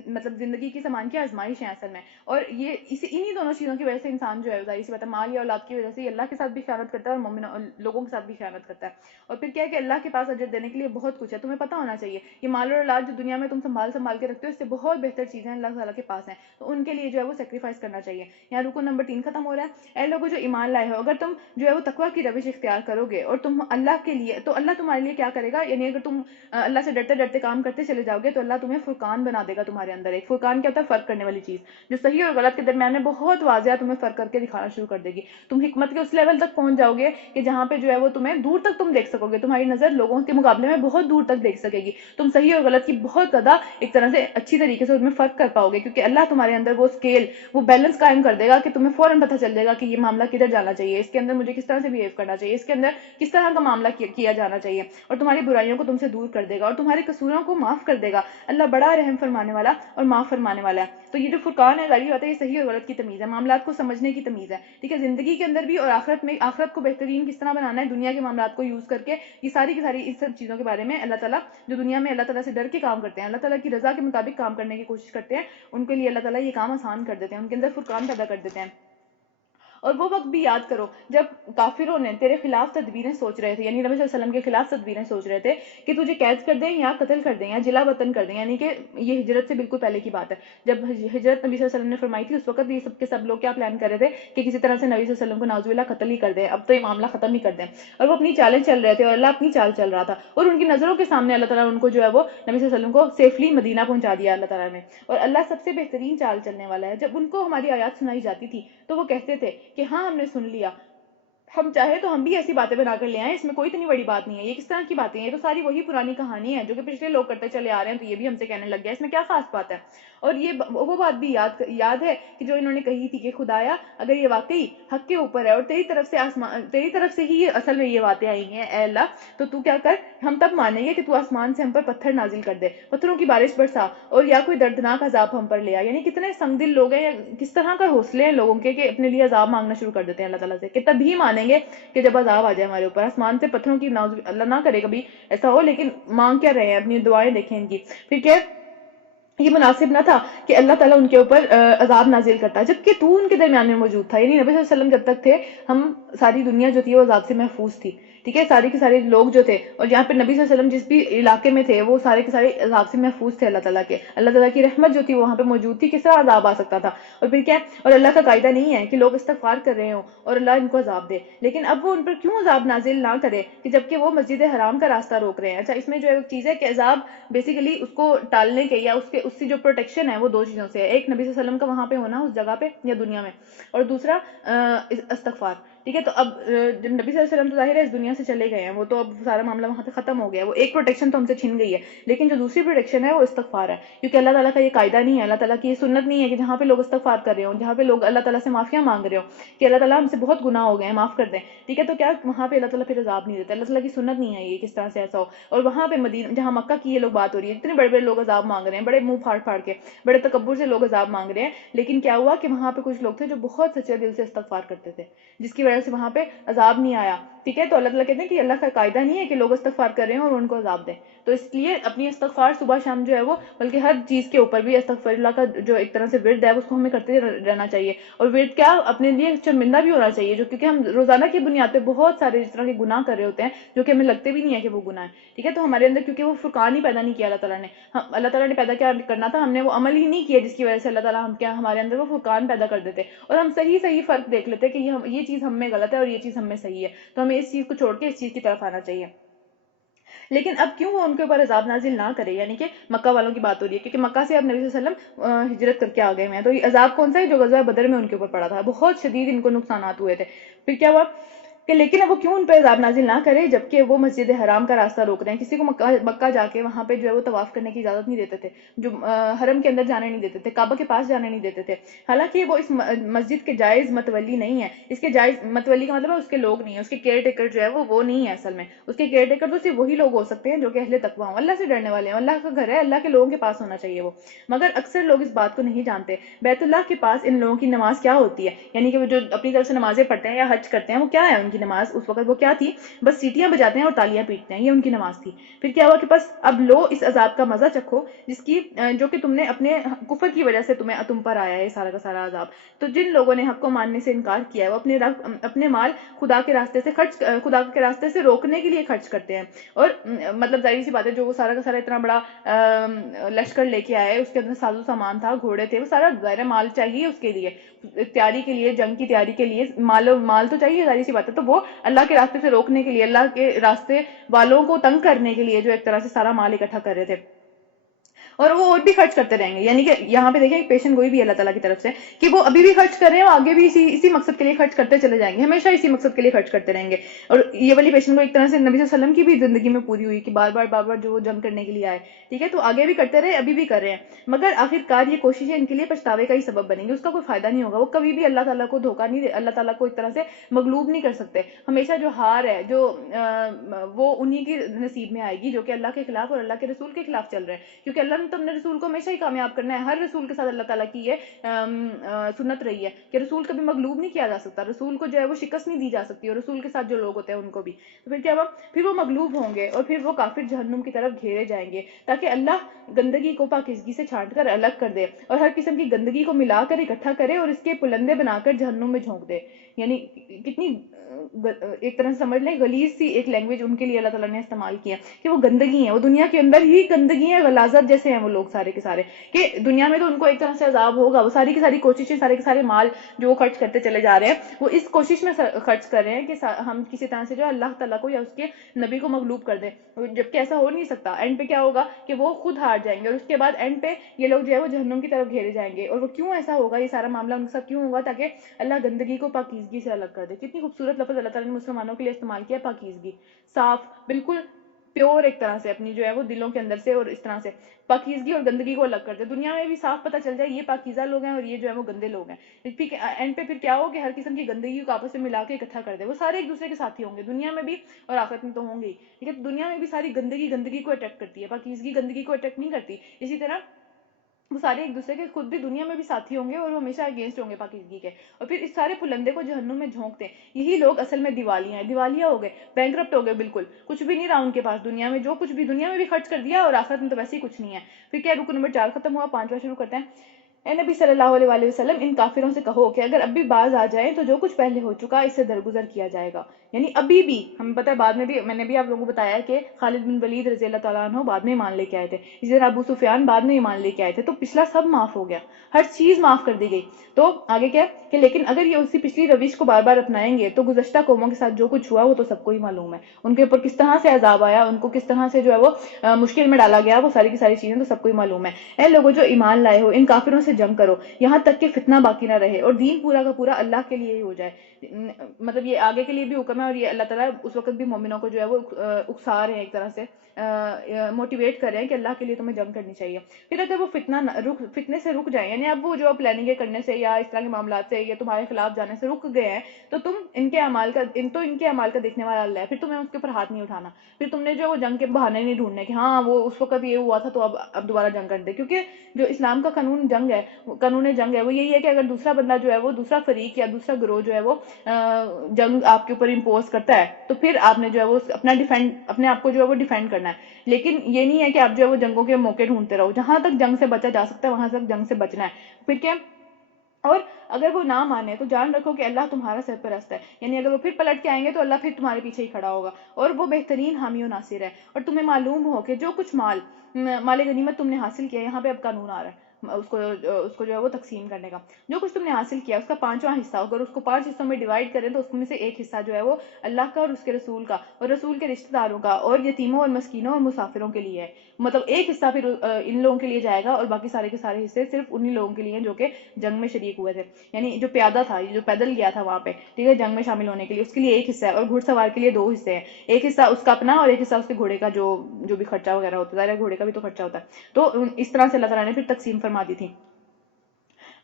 مطلب زندگی کی سامان کی آزمائش ہے اصل میں. اور یہ انہی دونوں چیزوں کی وجہ سے انسان جو ہے ظاہر سی بات ہے مال یا اولاد کی وجہ سے اللہ کے ساتھ بھی خیانت کرتا ہے اور مومن لوگوں کے ساتھ بھی خیانت کرتا ہے. اور پھر کیا ہے کہ اللہ کے پاس اجر دینے کے لیے بہت کچھ ہے. تمہیں پتہ ہونا چاہیے یہ مال اور اولاد جو دنیا میں تم سنبھال کے رکھتے ہو، اس سے بہت بہتر چیزیں اللہ تعالیٰ کے پاس ہیں، تو ان کے لیے جو ہے وہ سیکریفائس کرنا چاہیے. یہاں رکو نمبر 3 ختم ہو رہا ہے. اے لوگوں جو ایمان لائے ہو، اگر تم جو ہے وہ تقویٰ کی روش اختیار کرو گے اور تم اللہ کے لیے، تو اللہ تمہارے لیے کیا کرے گا، یعنی اگر تم اللہ سے ڈرتے ڈرتے کام کرتے چلے جاؤ گے تو اللہ تمہیں فرقان بنا دے گا تمہارے اندر. ایک فرقان کیا ہوتا ہے؟ فرق کرنے والی چیز، جو صحیح اور غلط کے درمیان میں بہت واضح تمہیں فرق کر کے دکھانا شروع کر دے گی. تم حکمت کے اس لیول تک پہنچ جاؤ گے کہ جہاں پہ جو ہے وہ تمہیں دور تک تم دیکھ سکو گے، تمہاری نظر لوگوں کے مقابلے میں بہت دور تک دیکھ سکے گی. تم صحیح اور غلط کی بہت زیادہ ایک طرح سے اچھی طریقے سے اس میں فرق کر پاؤ گے، کیونکہ اللہ تمہارے اندر وہ اسکیل، وہ بیلنس قائم کر دے گا کہ تمہیں فوراً پتہ چل جائے گا کہ یہ معاملہ کدھر جانا چاہیے، اس کے اندر مجھے کس طرح سے بیہیو کرنا چاہیے، اس کے اندر کس طرح کا معاملہ کیا جانا چاہیے، اور تمہاری برائیوں کو تم سے دور کر دے گا اور تمہارے قصوروں کو معاف کر دے گا. اللہ بڑا رحم فرمانے والا اور معاف فرمانے والا ہے. تو یہ جو فرقان ہے ظاہر بات ہے یہ صحیح اور غلط کی تمیز ہے، معاملات کو سمجھنے کی تمیز ہے. ٹھیک ہے، زندگی کے اندر بھی اور آخرت میں، آخرت کو بہترین کس طرح بنانا ہے دنیا کے معاملات کو یوز کر کے، یہ ساری کی ساری اس سب چیزوں کے بارے میں اللہ تعالیٰ جو دنیا میں اللہ تعالیٰ سے ڈر کے کام کرتے ہیں، اللہ تعالیٰ کی رضا کے مطابق کام کرنے کی کوشش کرتے ہیں، ان کے لیے اللہ تعالیٰ یہ کام آسان کر دیتے ہیں، ان کے اندر فرقان پیدا کر دیتے ہیں. اور وہ وقت بھی یاد کرو جب کافروں نے تیرے خلاف تدبیریں سوچ رہے تھے، یعنی نبی صلی اللہ علیہ وسلم کے خلاف تدبیریں سوچ رہے تھے کہ تجھے قید کر دیں یا قتل کر دیں یا جلا وطن کر دیں. یعنی کہ یہ ہجرت سے بالکل پہلے کی بات ہے، جب ہجرت نبی صلی اللہ علیہ وسلم نے فرمائی تھی، اس وقت یہ سب کے سب لوگ کیا پلان کر رہے تھے کہ کسی طرح سے نبی صلی اللہ علیہ وسلم کو نعوذ باللہ قتل ہی کر دیں، اب تو یہ معاملہ ختم ہی کر دیں. اور وہ اپنی چالیں چل رہے تھے اور اللہ اپنی چال چل رہا تھا، اور ان کی نظروں کے سامنے اللہ تعالیٰ ان کو جو ہے وہ نبی صلی اللہ علیہ وسلم کو سیفلی مدینہ پہنچا دیا اللہ تعالیٰ نے. اور اللہ سب سے بہترین چال چلنے والا ہے. جب ان کو ہماری آیات سنائی جاتی تھی تو وہ کہتے تھے کہ ہاں ہم نے سن لیا، ہم چاہے تو ہم بھی ایسی باتیں بنا کر لے آئیں، اس میں کوئی اتنی بڑی بات نہیں ہے. یہ کس طرح کی باتیں ہیں؟ یہ تو ساری وہی پرانی کہانی ہے جو کہ پچھلے لوگ کرتے چلے آ رہے ہیں، تو یہ بھی ہم سے کہنے لگ گیا، اس میں کیا خاص بات ہے؟ اور یہ وہ بات بھی یاد ہے کہ جو انہوں نے کہی تھی کہ خدایا اگر یہ واقعی حق کے اوپر ہے اور تیری طرف سے ہی اصل میں یہ باتیں آئی ہیں اے اللہ، تو کیا کر، ہم تب مانیں گے کہ تو آسمان سے ہم پر پتھر نازل کر دے، پتھروں کی بارش برسا، اور یا کوئی دردناک عذاب ہم پر لے آ. یعنی کتنے سنگ دل لوگ ہیں، یا کس طرح کا حوصلے ہیں لوگوں کے کہ اپنے لیے عذاب مانگنا شروع کر دیتے ہیں اللہ تعالیٰ سے، کہ تب ہی مانیں گے کہ جب عذاب آ جائے ہمارے اوپر. آسمان سے پتھروں کی اللہ نہ کرے کبھی ایسا ہو، لیکن مانگ کیا رہے ہیں، اپنی دعائیں دیکھیں ان کی. پھر کیا یہ مناسب نہ تھا کہ اللہ تعالیٰ ان کے اوپر عذاب نازل کرتا جبکہ تو ان کے درمیان میں موجود تھا. یعنی نبی صلی اللہ علیہ وسلم جب تک تھے، ہم ساری دنیا جو تھی وہ عذاب سے محفوظ تھی. ٹھیک ہے، سارے کے سارے لوگ جو تھے، اور یہاں پہ نبی صلی اللہ علیہ وسلم جس بھی علاقے میں تھے وہ سارے کے سارے عذاب سے محفوظ تھے اللہ تعالیٰ کے. اللہ تعالیٰ کی رحمت جو تھی وہ وہاں پہ موجود تھی، کس طرح عذاب آ سکتا تھا. اور پھر کیا، اور اللہ کا قاعدہ نہیں ہے کہ لوگ استغفار کر رہے ہوں اور اللہ ان کو عذاب دے، لیکن اب وہ ان پر کیوں عذاب نازل نہ کرے کہ جبکہ وہ مسجد حرام کا راستہ روک رہے ہیں. اچھا، اس میں جو ایک چیز ہے کہ عذاب بیسیکلی اس کو ٹالنے کے یا اس کی جو پروٹیکشن ہے وہ دو چیزوں سے ہے. ایک نبی صلی اللہ علیہ وسلم کا وہاں پہ ہونا اس جگہ پہ یا دنیا میں، اور دوسرا استغفار. ٹھیک ہے، تو اب جب نبی صلی اللہ علیہ وسلم تو ظاہر ہے اس دنیا سے چلے گئے ہیں، وہ تو اب سارا معاملہ وہاں پہ ختم ہو گیا ہے، وہ ایک پروٹیکشن تو ہم سے چھن گئی ہے، لیکن جو دوسری پروٹیکشن ہے وہ استغفار ہے. کیونکہ اللہ تعالیٰ کا یہ قاعدہ نہیں ہے، اللہ تعالیٰ کی یہ سنت نہیں ہے کہ جہاں پہ لوگ استغفار کر رہے ہوں، جہاں پہ لوگ اللہ تعالیٰ سے معافیاں مانگ رہے ہوں کہ اللہ تعالیٰ ہم سے بہت گناہ ہو گئے ہیں معاف کر دیں. ٹھیک ہے، تو کیا وہاں پہ اللہ تعالیٰ پھر عذاب نہیں دیتا؟ اللہ تعالیٰ کی سنت نہیں ہے یہ کس طرح سے ایسا ہو. اور وہاں پہ مدینہ جہاں مکہ کی یہ لوگ بات ہو رہی ہے، اتنے بڑے بڑے لوگ عذاب مانگ رہے ہیں، بڑے منہ پھاڑ پھاڑ کے، بڑے تکبر سے لوگ عذاب مانگ رہے ہیں، لیکن کیا ہوا کہ وہاں پہ کچھ لوگ تھے جو بہت سچے دل سے استغفار کرتے تھے، جس کی وجہ سے وہاں پہ عذاب نہیں آیا. ٹھیک ہے، تو اللہ تعالیٰ کہتے ہیں کہ اللہ کا قاعدہ نہیں ہے کہ لوگ استغفار کر رہے ہیں اور ان کو عذاب دیں. تو اس لیے اپنی استغفار صبح شام جو ہے وہ، بلکہ ہر چیز کے اوپر بھی استغفر اللہ کا جو ایک طرح سے ورد ہے اس کو ہمیں کرتے رہنا چاہیے. اور ورد کیا، اپنے لیے شرمندہ بھی ہونا چاہیے، جو کیونکہ ہم روزانہ کی بنیاد پہ بہت سارے اس طرح کے گناہ کر رہے ہوتے ہیں جو کہ ہمیں لگتے بھی نہیں ہے کہ وہ گناہ ہے. ٹھیک ہے، تو ہمارے اندر کیونکہ وہ فرقان ہی پیدا نہیں کیا اللہ تعالیٰ نے، اللہ تعالیٰ نے پیدا کیا کرنا تھا، ہم نے وہ عمل ہی نہیں کیا جس کی وجہ سے اللہ تعالیٰ ہمارے اندر وہ فرقان پیدا کر دیتے اور ہم صحیح فرق دیکھ لیتے کہ یہ چیز ہم میں غلط ہے اور یہ چیز ہم میں صحیح ہے. تو ہمیں اس چیز کو چھوڑ کے اس چیز کی طرف آنا چاہیے. لیکن اب کیوں وہ ان کے اوپر عذاب نازل نہ کرے، یعنی کہ مکہ والوں کی بات ہو رہی ہے، کیونکہ مکہ سے اب نبی صلی اللہ علیہ وسلم ہجرت کر کے آ گئے ہیں، تو یہ عذاب کون سا ہے؟ جو غزوہ بدر میں ان کے اوپر پڑا تھا، بہت شدید ان کو نقصانات ہوئے تھے۔ پھر کیا ہوا کہ لیکن اب وہ کیوں ان پہ عذاب نازل نہ کرے، جبکہ وہ مسجد حرام کا راستہ روک رہے ہیں، کسی کو مکہ جا کے وہاں پہ جو ہے وہ طواف کرنے کی اجازت نہیں دیتے تھے، جو حرم کے اندر جانے نہیں دیتے تھے، کعبہ کے پاس جانے نہیں دیتے تھے، حالانکہ وہ اس مسجد کے جائز متولی نہیں ہے، اس کے جائز متولی کا مطلب ہے اس کے لوگ نہیں ہیں، اس کے کیئر ٹیکر جو ہے وہ نہیں ہے اصل میں، اس کے کیئر ٹیکر تو صرف وہی لوگ ہو سکتے ہیں جو کہ اہل تقویٰ ہوں، اللہ سے ڈرنے والے ہیں، اللہ کا گھر ہے، اللہ کے لوگوں کے پاس ہونا چاہیے وہ، مگر اکثر لوگ اس بات کو نہیں جانتے۔ بیت اللہ کے پاس ان لوگوں کی نماز کیا ہوتی ہے، یعنی کہ وہ جو اپنی طرف سے نمازیں پڑھتے ہیں یا حج کرتے ہیں، وہ کیا ہے ان کی نماز اس وقت، وہ کیا تھی؟ بس سیٹیاں بجاتے ہیں اور تالیاں پیٹتے ہیں، یہ ان کی نماز تھی۔ پھر کیا ہوا کہ بس اب لو اس عذاب کا مزہ چکھو، جس کی جو کہ تم نے اپنے کفر کی وجہ سے تم پر آیا ہے سارا کا سارا عذاب۔ تو جن لوگوں نے حق کو ماننے سے انکار کیا ہے، وہ اپنے مال خدا کے راستے سے روکنے کے لیے خرچ کرتے ہیں، اور مطلب ظاہر سی بات ہے، جو وہ سارا کا سارا اتنا بڑا لشکر لے کے آئے، اس کے اندر سازو سامان تھا، گھوڑے تھے، وہ سارا ظاہر مال چاہیے اس کے لیے، تیاری کے لیے، جنگ کی تیاری کے لیے مال تو چاہیے، ظاہر سی بات ہے، تو وہ اللہ کے راستے سے روکنے کے لیے، اللہ کے راستے والوں کو تنگ کرنے کے لیے جو ایک طرح سے سارا مال اکٹھا کر رہے تھے، اور وہ اور بھی خرچ کرتے رہیں گے، یعنی کہ یہاں پہ دیکھیں ایک پیشن گوئی بھی اللہ تعالیٰ کی طرف سے کہ وہ ابھی بھی خرچ کر رہے ہیں، اور آگے بھی اسی مقصد کے لیے خرچ کرتے چلے جائیں گے، ہمیشہ اسی مقصد کے لیے خرچ کرتے رہیں گے۔ اور یہ والی پیشن گوئی ایک طرح سے نبی صلی اللہ علیہ وسلم کی بھی زندگی میں پوری ہوئی کہ بار بار جو وہ جنگ کرنے کے لیے آئے، ٹھیک ہے، تو آگے بھی کرتے رہے، ابھی بھی کر رہے ہیں، مگر آخر کار یہ کوششیں ان کے لیے پچھتاوے کا ہی سبب بنیں گی، اس کا کوئی فائدہ نہیں ہوگا، وہ کبھی بھی اللہ تعالیٰ کو دھوکہ نہیں دے، اللہ تعالیٰ کو ایک طرح سے مغلوب نہیں کر سکتے، ہمیشہ جو ہار ہے جو وہ انہی کی نصیب میں آئے گی جو کہ اللہ کے خلاف اور اللہ کے رسول کے خلاف چل رہے ہیں، کیونکہ اللہ نے تو اپنے رسول کو ہمیشہ ہی کامیاب کرنا ہے، ہر رسول کے ساتھ اللہ تعالیٰ کی یہ سنت رہی ہے کہ رسول کبھی مغلوب نہیں کیا جا سکتا، رسول کو جو ہے وہ شکست نہیں دی جا سکتی، اور رسول کے ساتھ جو لوگ ہوتے ہیں ان کو بھی، تو پھر کیا ہوا، پھر وہ مغلوب ہوں گے، اور پھر وہ کافر جہنم کی طرف گھیرے جائیں گے، تاکہ اللہ گندگی کو پاکیزگی سے چھانٹ کر الگ کر دے، اور ہر قسم کی گندگی کو ملا کر اکٹھا کرے، اور اس کے پلندے بنا کر جہنم میں جھونک دے، یعنی کتنی ایک طرح سے سمجھ لیں غلیظ سی ایک لینگویج ان کے لیے اللہ تعالیٰ نے استعمال کیا کہ وہ گندگی ہیں، وہ دنیا کے اندر ہی گندگی ہے، غلاظت جیسے ہیں وہ لوگ سارے کے سارے، کہ دنیا میں تو ان کو ایک طرح سے عذاب ہوگا، وہ ساری کی ساری کوششیں، سارے کے سارے مال جو وہ خرچ کرتے چلے جا رہے ہیں، وہ اس کوشش میں خرچ کر رہے ہیں کہ ہم کسی طرح سے جو ہے اللہ تعالیٰ کو یا اس کے نبی کو مغلوب کر دیں، جبکہ ایسا ہو نہیں سکتا، اینڈ پہ کیا ہوگا کہ وہ خود ہار جائیں گے، اور اس کے بعد اینڈ پہ یہ لوگ جو ہے وہ جہنم کی طرف گھیرے جائیں گے، اور وہ کیوں ایسا ہوگا، یہ سارا معاملہ ان کے ساتھ کیوں ہوگا؟ تاکہ اللہ گندگی کو پاکیزگی سے الگ کر دے۔ کتنی خوبصورت لفظ اللہ تعالیٰ نے مسلمانوں کے لیے استعمال کیا، پاکیزگی، صاف، بالکل پیور ایک طرح سے اپنی جو ہے وہ دلوں کے اندر سے، اور اس طرح سے پاکیزگی اور گندگی کو الگ کر دے، دنیا میں بھی صاف پتہ چل جائے یہ پاکیزہ لوگ ہیں اور یہ جو ہے وہ گندے لوگ ہیں، اینڈ پہ پھر کیا ہو کہ ہر قسم کی گندگی کو آپس میں ملا کے اکٹھا کر دے، وہ سارے ایک دوسرے کے ساتھی ہوں گے دنیا میں بھی اور آخرت میں تو ہوں گے ہی، ٹھیک ہے، دنیا میں بھی ساری گندگی کو اٹیک کرتی ہے، پاکیزگی گندگی کو اٹیک نہیں کرتی، اسی طرح وہ سارے ایک دوسرے کے خود بھی دنیا میں بھی ساتھی ہوں گے، اور وہ ہمیشہ اگینسٹ ہوں گے پاکیزگی کے، اور پھر اس سارے پلندے کو جہنم میں جھونکتے ہیں، یہی لوگ اصل میں دیوالیاں ہیں، دیوالیہ ہو گئے، بینکرپٹ ہو گئے، بالکل کچھ بھی نہیں رہا ان کے پاس، دنیا میں جو کچھ بھی دنیا میں بھی خرچ کر دیا، اور آخرت میں تو ویسے ہی کچھ نہیں ہے۔ پھر کیا، رکن نمبر 4 ختم ہوا، 5واں شروع کرتے ہیں۔ اے نبی صلی اللہ علیہ وآلہ وسلم، ان کافروں سے کہو کہ اگر اب بھی باز آ جائیں تو جو کچھ پہلے ہو چکا اس سے درگزر کیا جائے گا، یعنی ابھی بھی ہمیں پتہ ہے، بعد میں بھی میں نے بھی آپ لوگوں کو بتایا کہ خالد بن ولید رضی اللہ تعالیٰ عنہ بعد میں ایمان لے کے آئے تھے، اسی طرح ابو سفیان بعد میں ایمان لے کے آئے تھے، تو پچھلا سب معاف ہو گیا، ہر چیز معاف کر دی گئی، تو آگے کیا کہ لیکن اگر یہ اسی پچھلی روش کو بار بار اپنائیں گے تو گزشتہ قوموں کے ساتھ جو کچھ ہوا وہ تو سب کو ہی معلوم ہے، ان کے اوپر کس طرح سے عذاب آیا، ان کو کس طرح سے جو ہے وہ مشکل میں ڈالا گیا، وہ ساری کی ساری چیزیں تو سب کو ہی معلوم ہے۔ اے لوگوں جو ایمان لائے ہو، ان کافروں سے جنگ کرو یہاں تک کہ فتنہ باقی نہ رہے، اور دین پورا کا پورا اللہ کے لیے ہی ہو جائے، مطلب یہ آگے کے لیے بھی حکم ہے، اور یہ اللہ تعالیٰ اس وقت بھی مومنوں کو جو ہے وہ اکسا رہے ہیں، ایک طرح سے موٹیویٹ کر رہے ہیں کہ اللہ کے لیے تمہیں جنگ کرنی چاہیے۔ پھر اگر وہ فتنے سے رک جائیں، یعنی اب وہ جو پلاننگیں کرنے سے یا اس طرح کے معاملات سے یا تمہارے خلاف جانے سے رک گئے ہیں، تو تم ان کے اعمال کا دیکھنے والا اللہ ہے، پھر تمہیں اس کے اوپر ہاتھ نہیں اٹھانا، پھر تم نے جو وہ جنگ کے بہانے نہیں ڈھونڈنے کہ ہاں وہ اس وقت یہ ہوا تھا تو اب دوبارہ جنگ کر دے، کیونکہ جو اسلام کا قانون جنگ ہے وہ یہی ہے کہ اگر دوسرا بندہ جو ہے وہ دوسرا فریق یا دوسرا گروہ جو ہے وہ جنگ آپ کے اوپر امپوز کرتا ہے، تو پھر آپ نے جو ہے وہ اپنے آپ کو جو ہے وہ ڈیفینڈ کرنا ہے، لیکن یہ نہیں ہے کہ آپ جو ہے وہ جنگوں کے موقع ڈھونڈتے رہو، جہاں تک جنگ سے بچا جا سکتا ہے وہاں تک جنگ سے بچنا ہے۔ پھر کیا، اور اگر وہ نہ مانے تو جان رکھو کہ اللہ تمہارا سرپرست ہے، یعنی اگر وہ پھر پلٹ کے آئیں گے تو اللہ پھر تمہارے پیچھے ہی کھڑا ہوگا، اور وہ بہترین حامی و ناصر ہے۔ اور تمہیں معلوم ہو کہ جو کچھ مال غنیمت تم نے حاصل کیا، یہاں پہ اب قانون آ رہا ہے، اس کو جو ہے وہ تقسیم کرنے کا. جو کچھ تم نے حاصل کیا اس کا 5واں حصہ اگر اس کو 5 حصوں میں ڈیوائڈ کریں تو اس میں سے ایک حصہ جو ہے وہ اللہ کا اور اس کے رسول کا اور رسول کے رشتہ داروں کا اور یتیموں اور مسکینوں اور مسافروں کے لیے ہے. مطلب ایک حصہ پھر ان لوگوں کے لیے جائے گا اور باقی سارے کے سارے حصے صرف انہی لوگوں کے لیے ہیں جو کہ جنگ میں شریک ہوئے تھے. یعنی جو پیادہ تھا, جو پیدل گیا تھا وہاں پہ, ٹھیک ہے, جنگ میں شامل ہونے کے لیے, اس کے لیے ایک حصہ ہے, اور گھڑ سوار کے لیے 2 حصے ہیں. ایک حصہ اس کا اپنا اور ایک حصہ اس کے گھوڑے کا جو بھی خرچہ وغیرہ ہوتا ہے, گھوڑے کا بھی تو خرچہ ہوتا ہے. تو اس طرح سے اللہ تعالیٰ نے پھر تقسیم فرما دی تھی.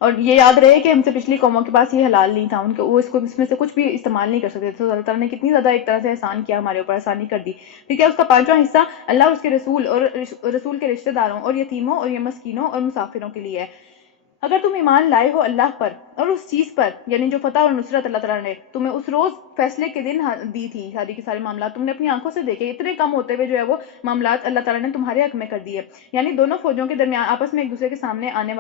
اور یہ یاد رہے کہ ہم سے پچھلی قوموں کے پاس یہ حلال نہیں تھا, ان کو وہ اس میں سے کچھ بھی استعمال نہیں کر سکتے تھے. تو اللہ تعالیٰ نے کتنی زیادہ ایک طرح سے احسان کیا, ہمارے اوپر آسانی کر دی. ٹھیک ہے, اس کا 5واں حصہ اللہ اور اس کے رسول اور رسول کے رشتہ داروں اور یتیموں اور مسکینوں اور مسافروں کے لیے ہے. اگر تم ایمان لائے ہو اللہ پر اور اس چیز پر, یعنی جو فتح اور نصرت اللہ تعالیٰ نے تمہیں اس روز فیصلے کے دن دی تھی, ساری کے سارے معاملات تم نے اپنی آنکھوں سے دیکھے, اتنے کم ہوتے ہوئے جو ہے وہ معاملات اللہ تعالیٰ نے تمہارے حق میں کر دیے. یعنی دونوں فوجوں کے درمیان آپس میں ایک دوسرے کے سامنے آنے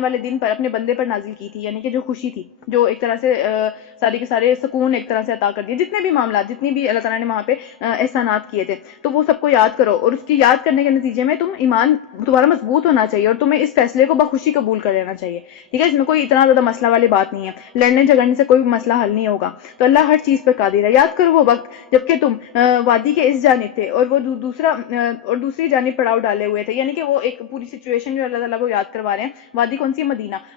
والے دن پر اپنے بندے پر نازل کی تھی. یعنی کہ جو خوشی تھی, جو ایک طرح سے ساری کے سارے سکون ایک طرح سے عطا کر دیے. جتنے بھی معاملات, جتنی بھی اللہ تعالیٰ نے وہاں پہ احسانات کیے تھے, تو وہ سب کو یاد کرو, اور اس کی یاد کرنے کے نتیجے میں ایمان تمہارا مضبوط ہونا چاہیے اور تمہیں اس فیصلے کو بخوشی قبول کر لینا چاہیے. ٹھیک ہے, اس میں کوئی اتنا زیادہ مسئلہ والی بات نہیں ہے, لڑنے جھگڑنے سے کوئی مسئلہ حل نہیں ہوگا. تو اللہ ہر چیز پر قادر ہے. یاد کرو وہ وقت جبکہ تم وادی کے اس جانب تھے اور وہ دوسری جانب پڑاؤ ڈالے ہوئے تھے. یعنی کہ وہ ایک پوری سچویشن جو اللہ تعالیٰ کو یاد کروا رہے ہیں. وادی کون سی ہے؟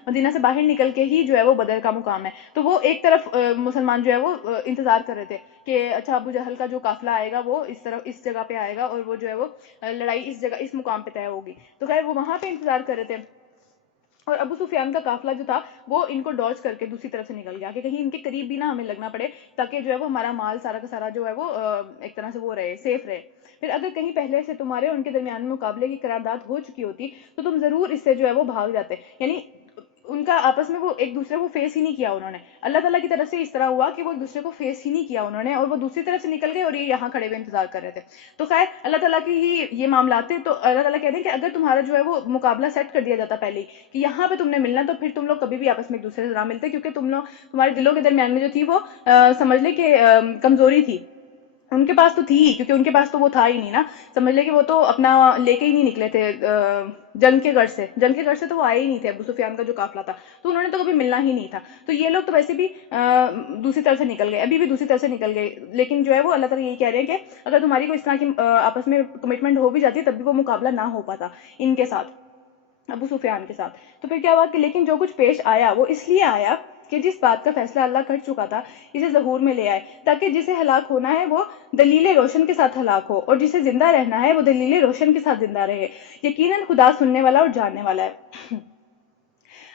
مدینہ سے باہر نکل کے ہی جو ہے وہ بدر کا مقام ہے. تو وہ ایک طرف مسلمان جو ہے وہ انتظار کر رہے تھے کہ اچھا ابو جہل کا جو قافلہ آئے گا وہ اس جگہ پہ آئے گا اور وہ جو ہے وہ لڑائی اس مقام پہ طے ہوگی. تو خیر وہ وہاں پہ انتظار کر رہے تھے, اور ابو سفیان کا قافلہ جو تھا وہ ان کو ڈاج کر کے دوسری طرف سے نکل گیا کہ کہیں ان کے قریب بھی نہ ہمیں لگنا پڑے, تاکہ جو ہے وہ ہمارا مال سارا کا سارا جو ہے وہ ایک طرح سے وہ رہے, سیف رہے. پھر اگر کہیں پہلے سے تمہارے اور ان کے درمیان میں مقابلے کی قرارداد ہو چکی ہوتی تو تم ضرور اس سے جو ہے وہ بھاگ جاتے. یعنی ان کا آپس میں وہ ایک دوسرے کو فیس ہی نہیں کیا انہوں نے. اللہ تعالیٰ کی طرف سے اس طرح ہوا کہ وہ ایک دوسرے کو فیس ہی نہیں کیا انہوں نے, اور وہ دوسری طرف سے نکل گئے اور یہ یہاں کھڑے ہوئے انتظار کر رہے تھے. تو خیر اللہ تعالیٰ کی ہی یہ معاملات تھے. تو اللہ تعالیٰ کہتے ہیں کہ اگر تمہارا جو ہے وہ مقابلہ سیٹ کر دیا جاتا پہلے ہی کہ یہاں پہ تم نے ملنا, تو پھر تم لوگ کبھی بھی آپس میں ایک دوسرے سے نہ ملتے, کیونکہ تمہارے دلوں کے درمیان میں جو تھی وہ سمجھ لے کہ کمزوری تھی. ان کے پاس تو تھی ہی, کیونکہ ان کے پاس تو وہ تھا ہی نہیں نا. سمجھ لے کہ وہ تو اپنا لے کے ہی نہیں نکلے تھے جنگ کے گڑھ سے تو وہ آئے ہی نہیں تھے. ابو سفیان کا جو قافلہ تھا تو انہوں نے تو کبھی ملنا ہی نہیں تھا. تو یہ لوگ تو ویسے بھی دوسری طرف سے نکل گئے, ابھی بھی دوسری طرف سے نکل گئے. لیکن جو ہے وہ اللہ تعالیٰ یہی کہہ رہے ہیں کہ اگر تمہاری کوئی اس طرح کی آپس میں کمٹمنٹ ہو بھی جاتی ہے تب بھی وہ مقابلہ نہ ہو پاتا ان کے ساتھ, ابو سفیان کے ساتھ. تو پھر کیا ہوا کہ لیکن جو کچھ پیش آیا وہ اس لیے آیا کہ جس بات کا فیصلہ اللہ کر چکا تھا اسے ظہور میں لے آئے, تاکہ جسے ہلاک ہونا ہے وہ دلیل روشن کے ساتھ ہلاک ہو, اور جسے زندہ رہنا ہے وہ دلیل روشن کے ساتھ زندہ رہے. یقیناً خدا سننے والا اور جاننے والا ہے.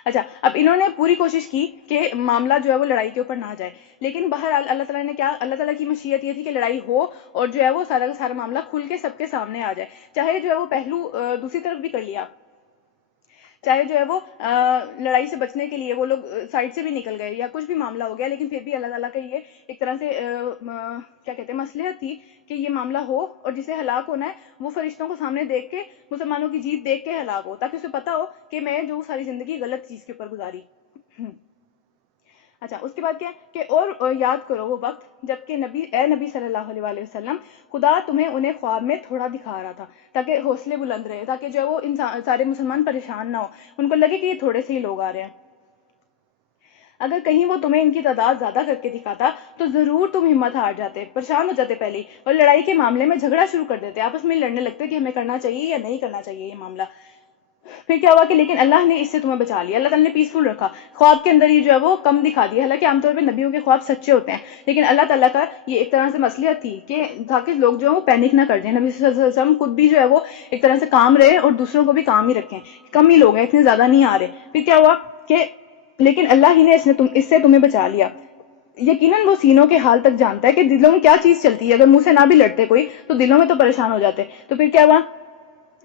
اچھا, اب انہوں نے پوری کوشش کی کہ معاملہ جو ہے وہ لڑائی کے اوپر نہ جائے, لیکن بہرحال اللہ تعالیٰ نے کیا, اللہ تعالیٰ کی مشیت یہ تھی کہ لڑائی ہو اور جو ہے وہ سارا کا سارا معاملہ کھل کے سب کے سامنے آ جائے. چاہے جو ہے وہ پہلو دوسری طرف بھی کر لیا, چاہے جو ہے وہ لڑائی سے بچنے کے لیے وہ لوگ سائڈ سے بھی نکل گئے یا کچھ بھی معاملہ ہو گیا, لیکن پھر بھی اللہ تعالیٰ کا یہ ایک طرح سے کیا کہتے ہیں مصلحت تھی کہ یہ معاملہ ہو, اور جسے ہلاک ہونا ہے وہ فرشتوں کو سامنے دیکھ کے, مسلمانوں کی جیت دیکھ کے ہلاک ہو, تاکہ اسے پتا ہو کہ میں جو ساری زندگی غلط چیز کے اوپر گزاری. اچھا, اس کے بعد کیا کہ اور یاد کرو وہ وقت جب کہ اے نبی صلی اللہ علیہ وآلہ وسلم, خدا تمہیں انہیں خواب میں تھوڑا دکھا رہا تھا تاکہ حوصلے بلند رہے, تاکہ جو ہے وہ سارے مسلمان پریشان نہ ہو, ان کو لگے کہ یہ تھوڑے سے ہی لوگ آ رہے ہیں. اگر کہیں وہ تمہیں ان کی تعداد زیادہ کر کے دکھاتا تو ضرور تم ہمت ہار جاتے, پریشان ہو جاتے پہلے, اور لڑائی کے معاملے میں جھگڑا شروع کر دیتے, آپس میں لڑنے لگتے کہ ہمیں کرنا چاہیے یا نہیں کرنا چاہیے یہ معاملہ. پھر کیا ہوا کہ لیکن اللہ نے اس سے تمہیں بچا لیا, اللہ تعالیٰ نے پیسفل رکھا, خواب کے اندر ہی جو ہے وہ کم دکھا دیا. حالانکہ عام طور پہ نبیوں کے خواب سچے ہوتے ہیں, لیکن اللہ تعالیٰ کا یہ ایک طرح سے مصلحت تھی کہ تاکہ لوگ جو ہے وہ پینک نہ کر جائیں. نبی صلی اللہ علیہ وسلم خود بھی جو ہے وہ ایک طرح سے کام رہے اور دوسروں کو بھی کام ہی رکھیں, کم ہی لوگ ہیں, اتنے زیادہ نہیں آ رہے. پھر کیا ہوا کہ لیکن اللہ ہی نے اس سے تمہیں بچا لیا. یقیناً وہ سینوں کے حال تک جانتا ہے کہ دلوں میں کیا چیز چلتی ہے. اگر منہ سے نہ بھی لڑتے کوئی تو دلوں میں تو پریشان ہو جاتے. تو پھر کیا ہوا,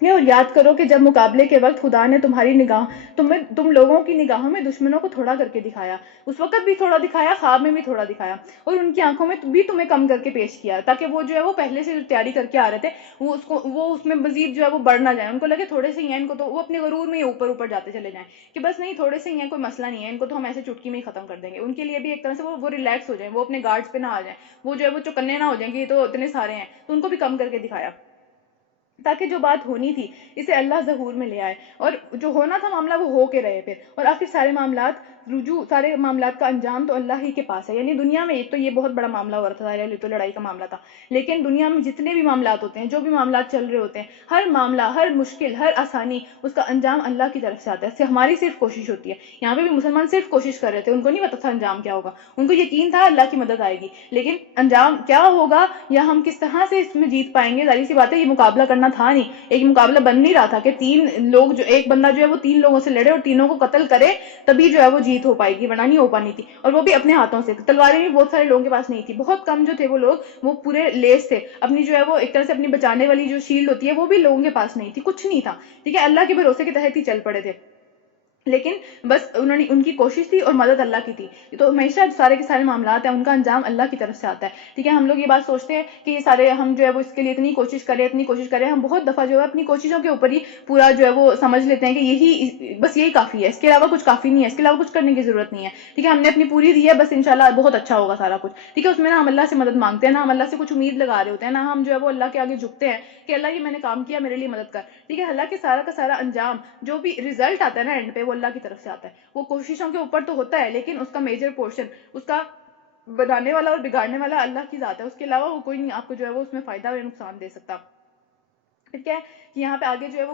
اور یاد کرو کہ جب مقابلے کے وقت خدا نے تم لوگوں کی نگاہوں میں دشمنوں کو تھوڑا کر کے دکھایا, اس وقت بھی تھوڑا دکھایا, خواب میں بھی تھوڑا دکھایا, اور ان کی آنکھوں میں بھی تمہیں کم کر کے پیش کیا, تاکہ وہ جو ہے وہ پہلے سے تیاری کر کے آ رہے تھے وہ اس میں مزید جو ہے وہ بڑھ نہ جائیں. ان کو لگے تھوڑے سے ہی ہیں, ان کو تو وہ اپنے غرور میں ہی اوپر جاتے چلے جائیں کہ بس نہیں تھوڑے سے ہی ہیں, کوئی مسئلہ نہیں ہے, ان کو تو ہم ایسے چٹکی میں ہی ختم کر دیں گے. ان کے لیے بھی ایک طرح سے وہ ریلیکس ہو جائیں, وہ اپنے گارڈز پہ نہ آ جائیں, وہ جو ہے وہ چوکنے نہ ہو جائیں کہ یہ تو اتنے سارے ہیں, تو ان کو بھی کم کر کے دکھایا. تاکہ جو بات ہونی تھی اسے اللہ ظہور میں لے آئے، اور جو ہونا تھا معاملہ وہ ہو کے رہے پھر، اور آخر سارے معاملات رجوع، سارے معاملات کا انجام تو اللہ ہی کے پاس ہے۔ یعنی دنیا میں ایک تو یہ بہت بڑا معاملہ ہو رہا تھا، ظاہر ہے تو لڑائی کا معاملہ تھا، لیکن دنیا میں جتنے بھی معاملات ہوتے ہیں، جو بھی معاملات چل رہے ہوتے ہیں، ہر معاملہ، ہر مشکل، ہر آسانی، اس کا انجام اللہ کی طرف سے آتا ہے، اس سے ہماری صرف کوشش ہوتی ہے۔ یہاں پہ بھی مسلمان صرف کوشش کر رہے تھے، ان کو نہیں پتا تھا انجام کیا ہوگا، ان کو یقین تھا اللہ کی مدد آئے گی، لیکن انجام کیا ہوگا یا ہم کس طرح سے اس میں جیت پائیں گے، ظاہر سی بات ہے یہ مقابلہ کرنا تھا نہیں، ایک مقابلہ بن نہیں رہا تھا کہ تین لوگ، جو ایک بندہ جو ہے وہ تین لوگوں سے لڑے اور تینوں کو قتل کرے تبھی جو ہے وہ جیت ہو پائے گی، ورنہ نہیں ہو پانی تھی، اور وہ بھی اپنے ہاتھوں سے۔ تلواریں بھی بہت سارے لوگوں کے پاس نہیں تھی، بہت کم جو تھے وہ لوگ، وہ پورے لیس تھے، اپنی جو ہے وہ ایک طرح سے اپنی بچانے والی جو شیلڈ ہوتی ہے وہ بھی لوگوں کے پاس نہیں تھی، کچھ نہیں تھا، ٹھیک ہے، اللہ کے بھروسے کے تحت ہی چل پڑے تھے، لیکن بس انہوں نے، ان کی کوشش تھی اور مدد اللہ کی تھی۔ تو ہمیشہ سارے کے سارے معاملات ہیں ان کا انجام اللہ کی طرف سے آتا ہے، ٹھیک ہے۔ ہم لوگ یہ بات سوچتے ہیں کہ یہ سارے ہم جو ہے وہ اس کے لیے اتنی کوشش کریں، اتنی کوشش کریں، ہم بہت دفعہ جو ہے اپنی کوششوں کے اوپر ہی پورا جو ہے وہ سمجھ لیتے ہیں کہ یہی بس یہی کافی ہے، اس کے علاوہ کچھ کافی نہیں ہے، اس کے علاوہ کچھ کرنے کی ضرورت نہیں ہے، ٹھیک ہے، ہم نے اپنی پوری دی ہے، بس انشاءاللہ بہت اچھا ہوگا سارا کچھ، ٹھیک ہے۔ اس میں نہ ہم اللہ سے مدد مانگتے ہیں، نہ ہم اللہ سے کچھ امید لگا رہے ہوتے ہیں، نہ ہم جو ہے وہ اللہ کے آگے جھکتے ہیں کہ اللہ یہ میں نے کام کیا میرے لیے مدد کر، ٹھیک ہے۔ حالانکہ سارا کا سارا انجام، جو بھی رزلٹ آتا ہے نا اینڈ پہ، وہ اللہ کی طرف سے آتا ہے، وہ کوششوں کے اوپر تو ہوتا ہے لیکن اس کا میجر پورشن، اس کا بنانے والا اور بگاڑنے والا اللہ کی ذات ہے، اس کے علاوہ وہ کوئی نہیں آپ کو جو ہے وہ اس میں فائدہ یا نقصان دے سکتا۔ پھر کیا ہے کہ یہاں پہ آگے جو ہے وہ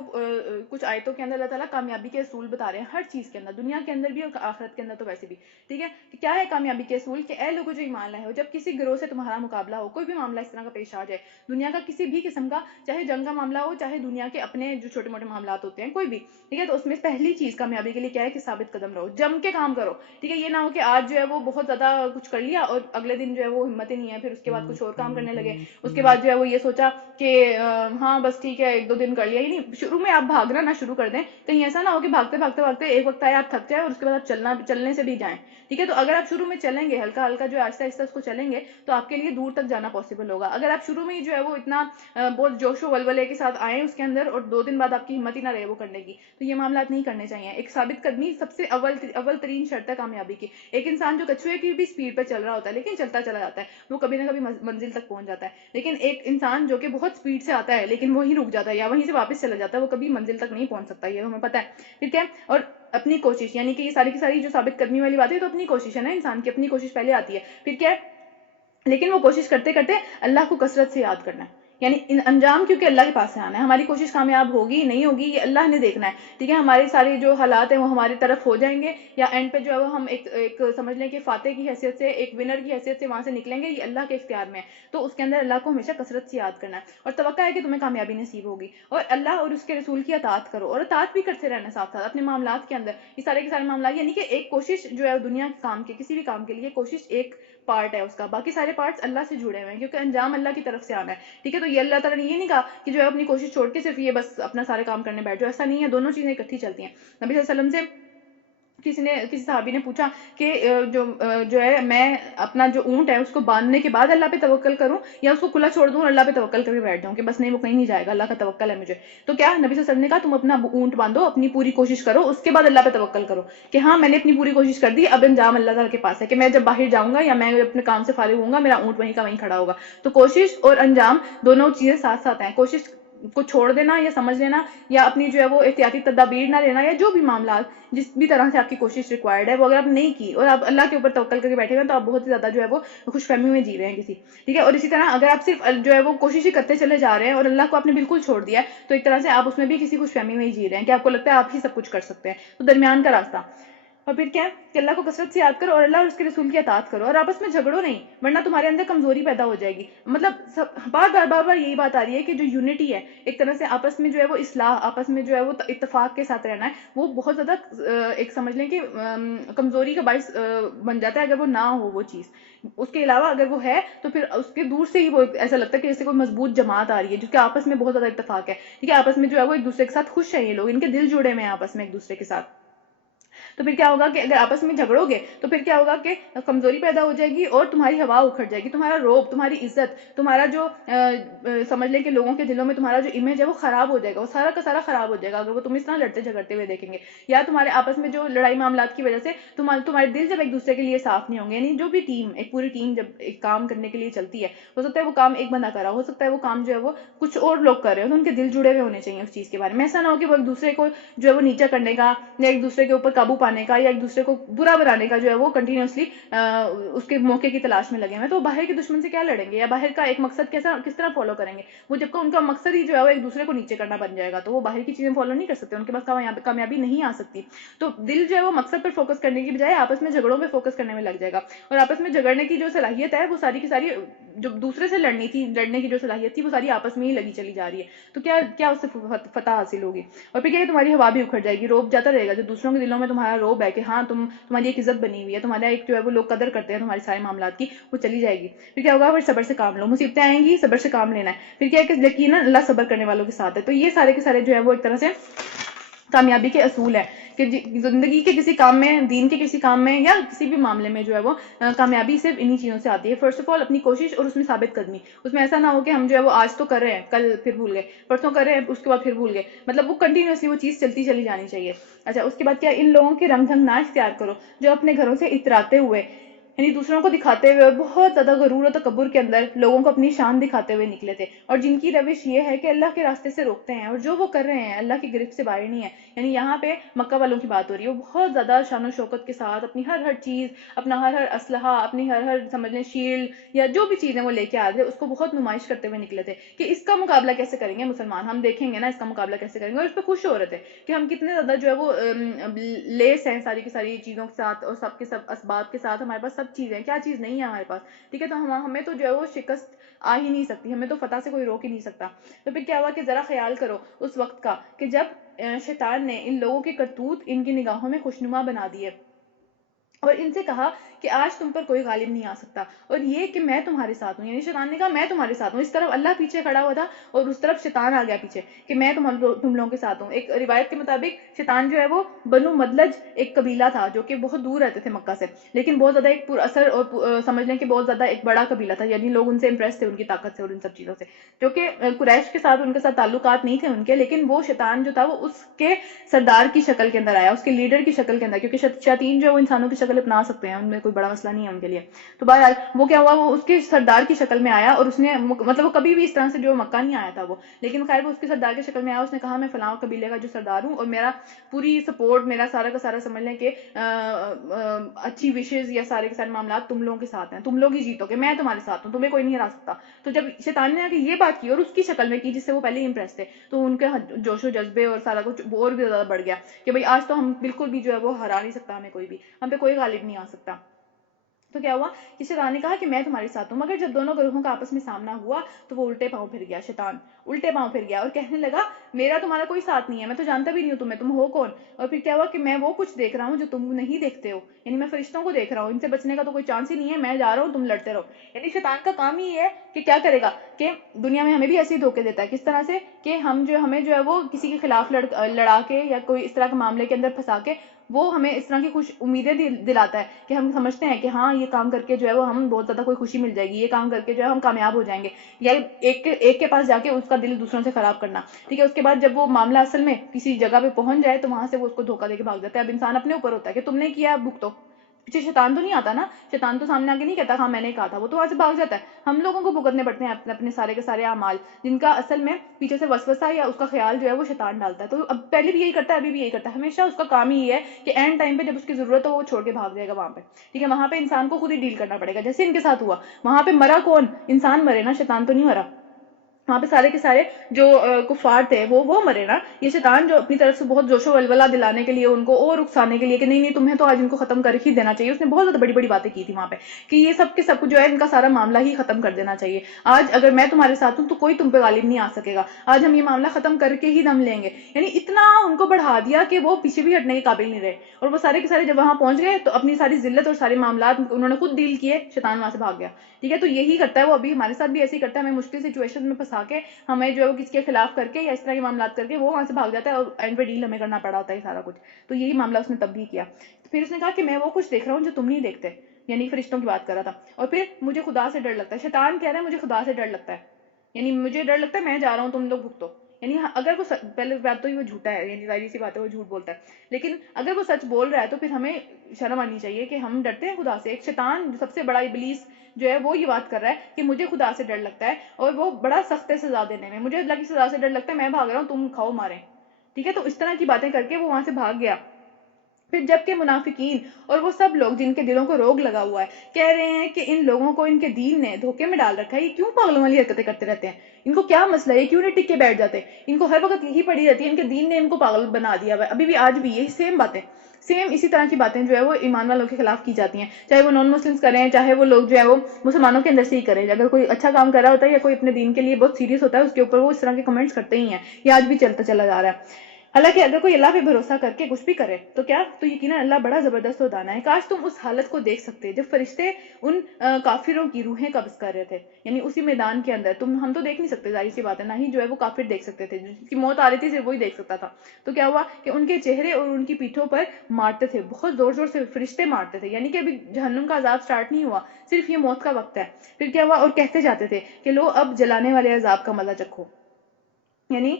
کچھ آیتوں کے اندر اللہ تعالیٰ کامیابی کے اصول بتا رہے ہیں، ہر چیز کے اندر، دنیا کے اندر بھی اور آخرت کے اندر تو ویسے بھی، ٹھیک ہے، کہ کیا ہے کامیابی کے اصول، کہ اے لوگوں جو ایمان لائے ہو، جب کسی گروہ سے تمہارا مقابلہ ہو، کوئی بھی معاملہ اس طرح کا پیش آ جائے، دنیا کا کسی بھی قسم کا، چاہے جنگ کا معاملہ ہو، چاہے دنیا کے اپنے جو چھوٹے موٹے معاملات ہوتے ہیں کوئی بھی، ٹھیک ہے، تو اس میں پہلی چیز کامیابی کے لیے کیا ہے کہ ثابت قدم رہو، جم کے کام کرو، ٹھیک ہے، یہ نہ ہو کہ آج جو ہے وہ بہت زیادہ کچھ کر لیا اور اگلے دن جو ہے وہ ہمت ہی نہیں ہے، پھر اس کے بعد کچھ اور کام کرنے لگے، اس کے بعد جو ہے وہ یہ سوچا کہ ہاں بس ٹھیک ہے ایک دو دن کر لیا، ہی نہیں، شروع میں آپ بھاگنا نہ شروع کر دیں، کہیں ایسا نہ ہو کہ بھاگتے بھاگتے بھاگتے ایک وقت آئے آپ تھک جائیں اور اس کے بعد آپ چلنے سے بھی جائیں، ٹھیک ہے۔ تو اگر آپ شروع میں چلیں گے ہلکا ہلکا جو آہستہ آہستہ اس کو چلیں گے تو آپ کے لیے دور تک جانا پاسبل ہوگا۔ اگر آپ شروع میں ہی جو ہے وہ اتنا بہت جوش و ولولے کے ساتھ آئیں اس کے اندر اور 2 دن بعد آپ کی ہمت ہی نہ رہے وہ کرنے کی، تو یہ معاملات نہیں کرنے چاہیے۔ ایک ثابت قدمی سب سے اول ترین شرط ہے کامیابی کی۔ ایک انسان جو کچھوے کی بھی سپیڈ پہ چل رہا ہوتا ہے لیکن چلتا چلا جاتا ہے، وہ کبھی نہ کبھی منزل تک پہنچ جاتا ہے، لیکن ایک انسان جو کہ بہت سپیڈ سے آتا ہے لیکن وہیں رک جاتا ہے یا وہیں سے واپس چلا جاتا ہے، وہ کبھی منزل تک نہیں پہنچ سکتا، یہ ہمیں پتہ ہے، ٹھیک ہے۔ اور اپنی کوشش، یعنی کہ یہ ساری کی ساری جو ثابت قدمی والی بات ہے تو اپنی کوشش ہے نا، انسان کی اپنی کوشش پہلے آتی ہے، پھر کیا ہے، لیکن وہ کوشش کرتے کرتے اللہ کو کثرت سے یاد کرنا ہے، یعنی انجام کیونکہ اللہ کے پاس سے آنا ہے، ہماری کوشش کامیاب ہوگی نہیں ہوگی یہ اللہ نے دیکھنا ہے، ٹھیک ہے۔ ہمارے سارے جو حالات ہیں وہ ہماری طرف ہو جائیں گے یا اینڈ پہ جو ہے وہ ہم ایک سمجھ لیں کہ فاتح کی حیثیت سے، ایک ونر کی حیثیت سے وہاں سے نکلیں گے، یہ اللہ کے اختیار میں ہے، تو اس کے اندر اللہ کو ہمیشہ کثرت سے یاد کرنا ہے اور توقع ہے کہ تمہیں کامیابی نصیب ہوگی، اور اللہ اور اس کے رسول کی اطاعت کرو، اور اطاعت بھی کرتے رہنا ساتھ ساتھ اپنے معاملات کے اندر، یہ سارے کے سارے معاملات، یعنی کہ ایک کوشش جو ہے دنیا کے کام کے کسی بھی کام کے لیے کوشش ایک پارٹ ہے اس کا، باقی سارے پارٹس اللہ سے جڑے ہوئے ہیں کیونکہ انجام اللہ کی طرف سے آنا ہے، ٹھیک ہے۔ تو یہ اللہ تعالیٰ نے یہ نہیں کہا کہ جو ہے اپنی کوشش چھوڑ کے صرف یہ بس اپنا سارے کام کرنے بیٹھ جاؤ، ایسا نہیں ہے، دونوں چیزیں اکٹھی چلتی ہیں۔ نبی صلی اللہ علیہ وسلم سے کسی صحابی نے پوچھا کہ جو ہے میں اپنا جو اونٹ ہے اس کو باندھنے کے بعد اللہ پہ توکل کروں یا اس کو کھلا چھوڑ دوں اور اللہ پہ توکل کر کے بیٹھ جاؤں کہ بس نہیں وہ کہیں نہیں جائے گا، اللہ کا توکل ہے مجھے، تو کیا نبی صلی اللہ علیہ وسلم نے کہا تم اپنا اونٹ باندھو، اپنی پوری کوشش کرو، اس کے بعد اللہ پہ توکل کرو کہ ہاں میں نے اپنی پوری کوشش کر دی، اب انجام اللہ تعالیٰ کے پاس ہے کہ میں جب باہر جاؤں گا یا میں اپنے کام سے فارغ ہوں گا میرا اونٹ وہیں کا وہیں کھڑا ہوگا۔ تو کوشش اور انجام دونوں چیزیں ساتھ ساتھ ہیں، کوشش کو چھوڑ دینا یا سمجھ لینا یا اپنی جو ہے وہ احتیاطی تدابیر نہ لینا یا جو بھی معاملات جس بھی طرح سے آپ کی کوشش ریکوائرڈ ہے وہ اگر آپ نہیں کی اور آپ اللہ کے اوپر توکل کر کے بیٹھے ہوئے تو آپ بہت ہی زیادہ جو ہے وہ خوش فہمی میں جی رہے ہیں کسی، ٹھیک ہے۔ اور اسی طرح اگر آپ صرف جو ہے وہ کوشش ہی کرتے چلے جا رہے ہیں اور اللہ کو آپ نے بالکل چھوڑ دیا ہے تو ایک طرح سے آپ اس میں بھی کسی خوش فہمی میں ہی جی رہے ہیں کہ آپ کو لگتا ہے آپ ہی سب کچھ کر سکتے ہیں، تو درمیان کا راستہ۔ اور پھر کیا ہے کہ اللہ کو کثرت سے یاد کرو اور اللہ اور اس کے رسول کی اطاعت کرو اور آپس میں جھگڑو نہیں ورنہ تمہارے اندر کمزوری پیدا ہو جائے گی، مطلب بار بار یہی بات آ رہی ہے کہ جو یونٹی ہے ایک طرح سے آپس میں جو ہے وہ اصلاح، آپس میں جو ہے وہ اتفاق کے ساتھ رہنا ہے، وہ بہت زیادہ ایک سمجھ لیں کہ کمزوری کا باعث بن جاتا ہے اگر وہ نہ ہو وہ چیز، اس کے علاوہ اگر وہ ہے تو پھر اس کے دور سے ہی وہ ایسا لگتا ہے کہ جیسے کوئی مضبوط جماعت آ رہی ہے جس کے آپس میں بہت زیادہ اتفاق ہے، ٹھیک ہے، آپس میں جو ہے وہ ایک دوسرے کے ساتھ خوش ہیں، یہ لوگ ان کے دل جڑے ہوئے ہیں آپس میں ایک دوسرے کے ساتھ۔ تو پھر کیا ہوگا کہ اگر آپس میں جھگڑو گے تو پھر کیا ہوگا کہ کمزوری پیدا ہو جائے گی اور تمہاری ہوا اکھڑ جائے گی، تمہارا روب، تمہاری عزت، تمہارا جو سمجھ لیں کہ لوگوں کے دلوں میں تمہارا جو امیج ہے وہ خراب ہو جائے گا، وہ سارا کا سارا خراب ہو جائے گا اگر وہ تم اس طرح لڑتے جھگڑتے ہوئے دیکھیں گے، یا تمہارے آپس میں جو لڑائی معاملات کی وجہ سے تمہارے دل جب ایک دوسرے کے لیے صاف نہیں ہوں گے، یعنی جو بھی ٹیم، ایک پوری ٹیم جب ایک کام کرنے کے لیے چلتی ہے، ہو سکتا ہے وہ کام ایک بندہ کر رہا ہو سکتا ہے وہ کام جو ہے وہ کچھ اور لوگ کر رہے ہو، تو ان کے دل جڑے ہوئے ہونے چاہیے اس چیز کے بارے میں، ایسا نہ ہو کہ وہ ایک دوسرے کو جو ہے وہ نیچا کرنے کا یا ایک دوسرے کے اوپر قابو پانے کا یا ایک دوسرے کو برا بنانے کا جو ہے وہ کنٹینیوسلی اس کے موقع کی تلاش میں لگے ہوئے، تو باہر کے دشمن سے کیا لڑیں گے یا باہر کا ایک مقصد کس طرح فالو کریں گے؟ وہ جب ان کا مقصد ہی جو ہے وہ ایک دوسرے کو نیچے کرنا بن جائے گا تو وہ باہر کی چیزیں فالو نہیں کر سکتے، ان کے پاس کامیابی نہیں آ سکتی۔ تو دل جو ہے وہ مقصد پر فوکس کرنے کی بجائے آپس میں جھگڑوں پہ فوکس کرنے میں لگ جائے گا، اور آپس میں جھگڑنے کی جو صلاحیت ہے وہ ساری کی ساری جو دوسرے سے لڑنے کی جو صلاحیت تھی وہ ساری آپس میں ہی لگی چلی جا رہی ہے، تو کیا اس سے فتح حاصل ہوگی؟ اور پھر کیا تمہاری ہوا بھی اکھڑ جائے گی، روب جاتا رہے گا، جو دوسروں کے دلوں میں تمہارا روب ہے کہ ہاں تمہاری ایک عزت بنی ہوئی ہے، تمہارا ایک جو ہے وہ لوگ قدر کرتے ہیں تمہارے سارے معاملات کی، وہ چلی جائے گی۔ پھر کیا ہوگا؟ پھر صبر سے کام لو، مصیبتیں آئیں گی، صبر سے کام لینا ہے، پھر کیا ہے کہ یقیناً اللہ صبر کرنے والوں کے ساتھ ہے۔ تو یہ سارے کے سارے جو ہے وہ ایک طرح سے کامیابی کے اصول ہے کہ زندگی کے کسی کام میں، دین کے کسی کام میں یا کسی بھی معاملے میں جو ہے وہ کامیابی صرف انہی چیزوں سے آتی ہے۔ فرسٹ آف آل اپنی کوشش اور اس میں ثابت قدمی، اس میں ایسا نہ ہو کہ ہم جو ہے وہ آج تو کر رہے ہیں، کل پھر بھول گئے، پرسوں کر رہے ہیں، اس کے بعد پھر بھول گئے، مطلب وہ کنٹینیوسلی وہ چیز چلتی چلی جانی چاہیے۔ اچھا، اس کے بعد کیا؟ ان لوگوں کے رنگ ڈھنگ نہ اختیار کرو جو اپنے گھروں سے اتراتے ہوئے، یعنی دوسروں کو دکھاتے ہوئے اور بہت زیادہ غرور و تکبر کے اندر لوگوں کو اپنی شان دکھاتے ہوئے نکلے تھے، اور جن کی روش یہ ہے کہ اللہ کے راستے سے روکتے ہیں اور جو وہ کر رہے ہیں اللہ کی گرفت سے باہر نہیں ہے۔ یعنی یہاں پہ مکہ والوں کی بات ہو رہی ہے، وہ بہت زیادہ شان و شوکت کے ساتھ اپنی ہر چیز، اپنا ہر اسلحہ، اپنی ہر سمجھ لیں شیلڈ یا جو بھی چیزیں وہ لے کے آ رہے تھے اس کو بہت نمائش کرتے ہوئے نکلے تھے کہ اس کا مقابلہ کیسے کریں گے مسلمان، ہم دیکھیں گے نا اس کا مقابلہ کیسے کریں گے، اور اس پہ خوش ہو رہے تھے کہ ہم کتنے زیادہ جو ہے وہ لیس ہیں ساری کی ساری چیزوں کے ساتھ اور سب کے سب اسباب کے ساتھ، ہمارے پاس سب چیزیں، کیا چیز نہیں ہے ہمارے پاس، ٹھیک ہے، تو ہمیں تو جو ہے وہ شکست آ ہی نہیں سکتی، ہمیں تو فتح سے کوئی روک ہی نہیں سکتا۔ تو پھر کیا ہوا کہ ذرا خیال کرو اس وقت کا کہ جب شیطان نے ان لوگوں کے کرتوت ان کی نگاہوں میں خوشنما بنا دیے اور ان سے کہا کہ آج تم پر کوئی غالب نہیں آ سکتا، اور یہ کہ میں تمہارے ساتھ ہوں، یعنی شیطان نے کہا میں تمہارے ساتھ ہوں، اس طرف اللہ پیچھے کھڑا ہوا تھا اور اس طرف شیطان آ گیا پیچھے کہ میں تم لوگوں کے ساتھ ہوں۔ ایک روایت کے مطابق شیطان جو ہے وہ بنو مدلج ایک قبیلہ تھا جو کہ بہت دور رہتے تھے مکہ سے، لیکن بہت زیادہ ایک پر اثر اور سمجھ لیں کہ بہت زیادہ ایک بڑا قبیلہ تھا، یعنی لوگ ان سے امپریس تھے ان کی طاقت سے اور ان سب چیزوں سے، جو کہ قریش کے ساتھ ان کے ساتھ تعلقات نہیں تھے ان کے، لیکن وہ شیطان جو تھا وہ اس کے سردار کی شکل کے اندر آیا، اس کے لیڈر کی شکل کے اندر، کیونکہ شیاطین جو ہے وہ انسانوں کی شکل اپنا سکتے ہیں، ان میں کوئی بڑا مسئلہ نہیں ہے ان کے لیے۔ تو بہرحال وہ کیا ہوا، وہ اس کے سردار کی شکل میں آیا اور اس نے مطلب وہ کبھی بھی اس طرح سے جو مکہ نہیں آیا تھا وہ، لیکن خیر وہ اس کے سردار کی شکل میں آیا، اس نے کہا میں فلاں قبیلے کا جو سردار ہوں اور میرا پوری سپورٹ، میرا سارا کا سارا سمجھ لیں کہ اچھی وشز یا سارے کے سارے معاملات تم لوگوں کے ساتھ ہیں، تم لوگ ہی جیتو گے، میں تمہارے ساتھ ہوں، تمہیں کوئی نہیں ہرا سکتا۔ تو جب شیطان نے یہ بات کی اور اس کی شکل میں کی جس سے وہ پہلے ہی امپریس تھے، تو ان کے جوش و جذبے اور سارا کچھ اور بھی زیادہ بڑھ گیا کہ بھئی آج تو ہم بالکل بھی جو ہے وہ ہرا نہیں سکتا ہمیں کوئی بھی، ہم پہ کوئی غالب نہیں آ سکتا۔ تو کیا ہوا کہ شیطان نے کہا کہ میں تمہارے ساتھ ہوں، مگر جب دونوں گروہوں کا آپس میں سامنا ہوا تو وہ الٹے پاؤں پھر گیا، شیطان الٹے پاؤں پھر گیا اور کہنے لگا میرا تمہارا کوئی ساتھ نہیں ہے، میں تو جانتا بھی نہیں ہوں تم ہو کون۔ اور پھر کیا ہوا کہ میں وہ کچھ دیکھ رہا ہوں جو تم نہیں دیکھتے ہو، یعنی میں فرشتوں کو دیکھ رہا ہوں، ان سے بچنے کا تو کوئی چانس ہی نہیں ہے، میں جا رہا ہوں، تم لڑتے رہو۔ یعنی شیطان کا کام ہی ہے کہ کیا کرے گا کہ دنیا میں ہمیں بھی ایسے ہی دھوکے دیتا ہے، کس طرح سے کہ ہمیں جو ہے وہ کسی کے خلاف لڑا کے یا کوئی اس طرح کے معاملے کے اندر پھنسا کے وہ ہمیں اس طرح کی خوش امیدیں دلاتا ہے کہ ہم سمجھتے ہیں کہ ہاں یہ کام کر کے جو ہے وہ ہم بہت زیادہ کوئی خوشی مل جائے گی، یہ کام کر کے جو ہے ہم کامیاب ہو جائیں گے، یا ایک کے پاس جا کے اس کا دل دوسروں سے خراب کرنا، ٹھیک ہے۔ اس کے بعد جب وہ معاملہ اصل میں کسی جگہ پہ پہنچ جائے تو وہاں سے وہ اس کو دھوکہ دے کے بھاگ جاتا ہے۔ اب انسان اپنے اوپر ہوتا ہے کہ تم نے کیا بھگتو، پیچھے شیطان تو نہیں آتا نا، شیطان تو سامنے آگے نہیں کہتا ہاں میں نے کہا تھا، وہ تو وہاں سے بھاگ جاتا ہے۔ ہم لوگوں کو بھگتنے پڑتے ہیں اپنے سارے کے سارے اعمال، جن کا اصل میں پیچھے سے وسوسہ یا اس کا خیال جو ہے وہ شیطان ڈالتا ہے۔ تو اب پہلے بھی یہی کرتا ہے، ابھی بھی یہی کرتا ہے، ہمیشہ اس کا کام ہی یہ ہے کہ اینڈ ٹائم پہ جب اس کی ضرورت ہو وہ چھوڑ کے بھاگ جائے گا وہاں پہ، ٹھیک ہے۔ وہاں پہ انسان کو خود ہی ڈیل کرنا پڑے گا، جیسے ان کے ساتھ ہوا، وہاں پہ مرا کون؟ انسان مرے نا، شیطان تو نہیں مرا، وہاں پہ سارے کے سارے جو کفار تھے وہ مرے نا، یہ شیطان جو اپنی طرف سے بہت جوش و ولولہ دلانے کے لیے ان کو اور اکسانے کے لیے کہ نہیں تمہیں تو آج ان کو ختم کر ہی دینا چاہیے، اس نے بہت زیادہ بڑی بڑی باتیں کی تھی وہاں پہ کہ یہ سب کے سب جو ہے ان کا سارا معاملہ ہی ختم کر دینا چاہیے، آج اگر میں تمہارے ساتھ ہوں تو کوئی تم پہ غالب نہیں آ سکے گا، آج ہم یہ معاملہ ختم کر کے ہی دم لیں گے۔ یعنی اتنا ان کو بڑھا دیا کہ وہ پیچھے بھی ہٹنے کے قابل نہیں رہے، اور وہ سارے کے سارے جب وہاں پہنچ گئے تو اپنی ساری ذلت اور سارے معاملات انہوں نے خود ڈیل کیے، شیطان وہاں سے بھاگ گیا، ٹھیک ہے۔ تو یہی کرتا ہے وہ، ابھی ہمارے ساتھ بھی ایسے ہی کرتا ہے، ہمیں مشکل سچویشن میں پھنسا دکھا کے ہمیں جو ہے وہ کسی کے خلاف کر کے یا اس طرح کے معاملات کر کے وہ وہاں سے بھاگ جاتا ہے اور اینڈ پہ ڈیل ہمیں کرنا پڑا ہوتا ہے سارا کچھ. تو یہی معاملہ اس نے تب بھی کیا. پھر اس نے کہا کہ میں وہ کچھ دیکھ رہا ہوں جو تم نہیں دیکھتے, یعنی فرشتوں کی بات کر رہا تھا. اور پھر مجھے خدا سے ڈر لگتا ہے, شیطان کہہ رہا ہے مجھے خدا سے ڈر لگتا ہے, یعنی مجھے ڈر لگتا ہے میں جا رہا ہوں تم لوگ بھگتو. یعنی اگر وہ پہلے بات تو وہ جھوٹا ہے, یعنی ظاہری سی بات ہے وہ جھوٹ بولتا ہے, لیکن اگر وہ سچ بول رہا ہے تو پھر ہمیں شرم آنی چاہیے کہ ہم ڈرتے ہیں خدا سے. ایک شیطان جو سب سے بڑا ابلیس جو ہے وہ یہ بات کر رہا ہے کہ مجھے خدا سے ڈر لگتا ہے اور وہ بڑا سخت ہے سزا دینے میں, مجھے اللہ کی سزا سے ڈر لگتا ہے, میں بھاگ رہا ہوں تم کھاؤ مارے. ٹھیک ہے, تو اس طرح کی باتیں کر کے وہ وہاں سے بھاگ گیا. پھر جب کہ منافقین اور وہ سب لوگ جن کے دلوں کو روگ لگا ہوا ہے کہہ رہے ہیں کہ ان لوگوں کو ان کے دین نے دھوکے میں ڈال رکھا ہے, یہ کیوں پاگلوں والی حرکتیں کرتے رہتے ہیں, ان کو کیا مسئلہ ہے, کیوں نہیں ٹک کے بیٹھ جاتے, ان کو ہر وقت یہی پڑی رہتی ہے, ان کے دین نے ان کو پاگل بنا دیا ہوا ہے. ابھی بھی آج بھی یہی سیم باتیں, سیم اسی طرح کی باتیں جو ہے وہ ایمان والوں کے خلاف کی جاتی ہیں, چاہے وہ نان مسلمس کریں چاہے وہ لوگ جو ہے وہ مسلمانوں کے اندر سے ہی کریں. اگر کوئی اچھا کام کر رہا ہوتا ہے یا کوئی اپنے دین کے لیے بہت سیریس ہوتا ہے اس کے اوپر وہ اس طرح کے کمنٹس کرتے ہی ہیں. یہ آج بھی چلتا چلا جا رہا ہے. حالانکہ اگر کوئی اللہ پہ بھروسہ کر کے کچھ بھی کرے تو کیا, تو یقیناً اللہ بڑا زبردست و دانا ہے. کاش تم اس حالت کو دیکھ سکتے جب فرشتے ان کافروں کی روحیں قبض کر رہے تھے, یعنی اسی میدان کے اندر. ہم تو دیکھ نہیں سکتے, ظاہر سی بات ہے, نہ ہی جو ہے وہ کافر دیکھ سکتے تھے, جس کی موت آ رہی تھی صرف وہی دیکھ سکتا تھا. تو کیا ہوا کہ ان کے چہرے اور ان کی پیٹھوں پر مارتے تھے, بہت زور زور سے فرشتے مارتے تھے, یعنی کہ ابھی جہنم کا عذاب سٹارٹ نہیں ہوا, صرف یہ موت کا وقت ہے. پھر کیا ہوا, اور کہتے جاتے تھے کہ لو اب جلانے والے عذاب کا مزہ چکھو. یعنی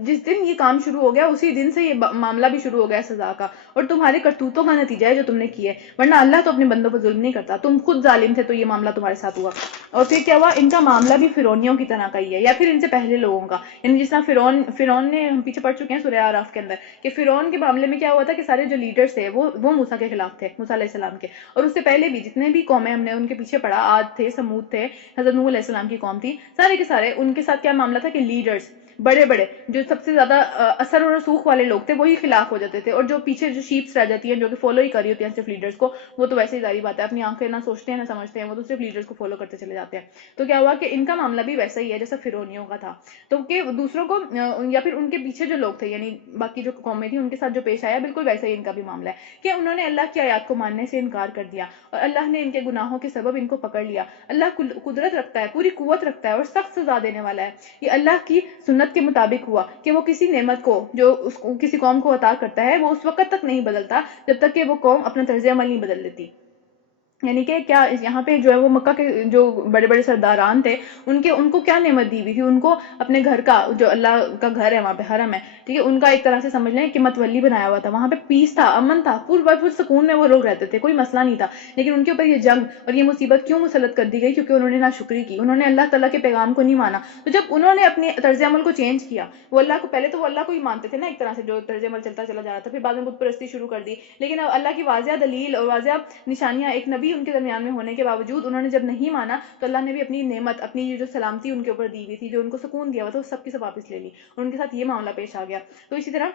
جس دن یہ کام شروع ہو گیا اسی دن سے یہ معاملہ بھی شروع ہو گیا سزا کا, اور تمہارے کرتوتوں کا نتیجہ ہے جو تم نے کیے, ورنہ اللہ تو اپنے بندوں پر ظلم نہیں کرتا, تم خود ظالم تھے تو یہ معاملہ تمہارے ساتھ ہوا. اور پھر کیا ہوا, ان کا معاملہ بھی فرعونیوں کی طرح کا ہی ہے, یا پھر ان سے پہلے لوگوں کا, یعنی جس طرح فرعون نے, ہم پیچھے پڑ چکے ہیں سورہ اعراف کے اندر, کہ فرعون کے معاملے میں کیا ہوا تھا کہ سارے جو لیڈرز تھے وہ موسیٰ کے خلاف تھے, موسیٰ علیہ السلام کے, اور اس سے پہلے بھی جتنے بھی قومیں ہم نے ان کے پیچھے پڑھا, عاد تھے, سمود تھے, حضرت نوح علیہ السلام کی قوم تھی, سارے کے سارے ان کے ساتھ کیا معاملہ تھا کہ لیڈرز بڑے بڑے جو سب سے زیادہ اثر اور رسوخ والے لوگ تھے وہی خلاف ہو جاتے تھے, اور جو پیچھے جو شیپس رہ جاتی ہیں جو کہ فالو ہی کر رہی ہوتی ہیں صرف لیڈرز کو, وہ تو ویسے ہی ظاہری بات ہے, اپنی آنکھیں نہ سوچتے ہیں نہ سمجھتے ہیں, وہ تو صرف لیڈرز کو فالو کرتے چلے جاتے ہیں. تو کیا ہوا کہ ان کا معاملہ بھی ویسا ہی ہے جیسا فرعونیوں کا تھا. تو کہ دوسروں کو یا پھر ان کے پیچھے جو لوگ تھے, یعنی باقی جو قومیں تھیں ان کے ساتھ جو پیش آیا, بالکل ویسا ہی ان کا بھی معاملہ ہے کہ انہوں نے اللہ کی آیات کو ماننے سے انکار کر دیا, اور اللہ نے ان کے گناہوں کے سبب ان کو پکڑ لیا. اللہ قدرت رکھتا ہے, پوری قوت رکھتا ہے, اور سخت سزا دینے والا ہے. یہ اللہ کی سنت کے مطابق ہوا کہ وہ کسی نعمت کو جو کسی قوم کو عطا کرتا ہے وہ اس وقت تک نہیں بدلتا جب تک کہ وہ قوم اپنا طرز عمل نہیں بدل لیتی. یعنی کہ کیا یہاں پہ جو ہے وہ مکہ کے جو بڑے بڑے سرداران تھے ان کو کیا نعمت دی ہوئی تھی, ان کو اپنے گھر کا جو اللہ کا گھر ہے وہاں پہ حرم ہے, ٹھیک ہے, ان کا ایک طرح سے سمجھ لیں کہ متولی بنایا ہوا تھا, وہاں پہ پیس تھا, امن تھا, پور سکون میں وہ لوگ رہتے تھے, کوئی مسئلہ نہیں تھا. لیکن ان کے اوپر یہ جنگ اور یہ مصیبت کیوں مسلط کر دی گئی, کیونکہ انہوں نے ناشکری کی, انہوں نے اللہ تعالیٰ کے پیغام کو نہیں مانا. تو جب انہوں نے اپنے طرز عمل کو چینج کیا, وہ اللہ کو پہلے تو وہ اللہ کو ہی مانتے تھے نا ایک طرح سے, جو طرز عمل چلتا چلا جا رہا تھا, پھر بعد میں بت پرستی شروع کر دی, لیکن اب اللہ کی واضح دلیل اور واضح نشانیاں ایک نبی ان کے درمیان میں ہونے کے باوجود انہوں نے جب نہیں مانا تو اللہ نے بھی اپنی نعمت, اپنی جو سلامتی ان کے اوپر دی ہوئی تھی, جو ان کو سکون دیا ہوا تھا, وہ سب کی سب واپس لے لی, اور ان کے ساتھ یہ معاملہ پیش آ گیا. تو اسی طرح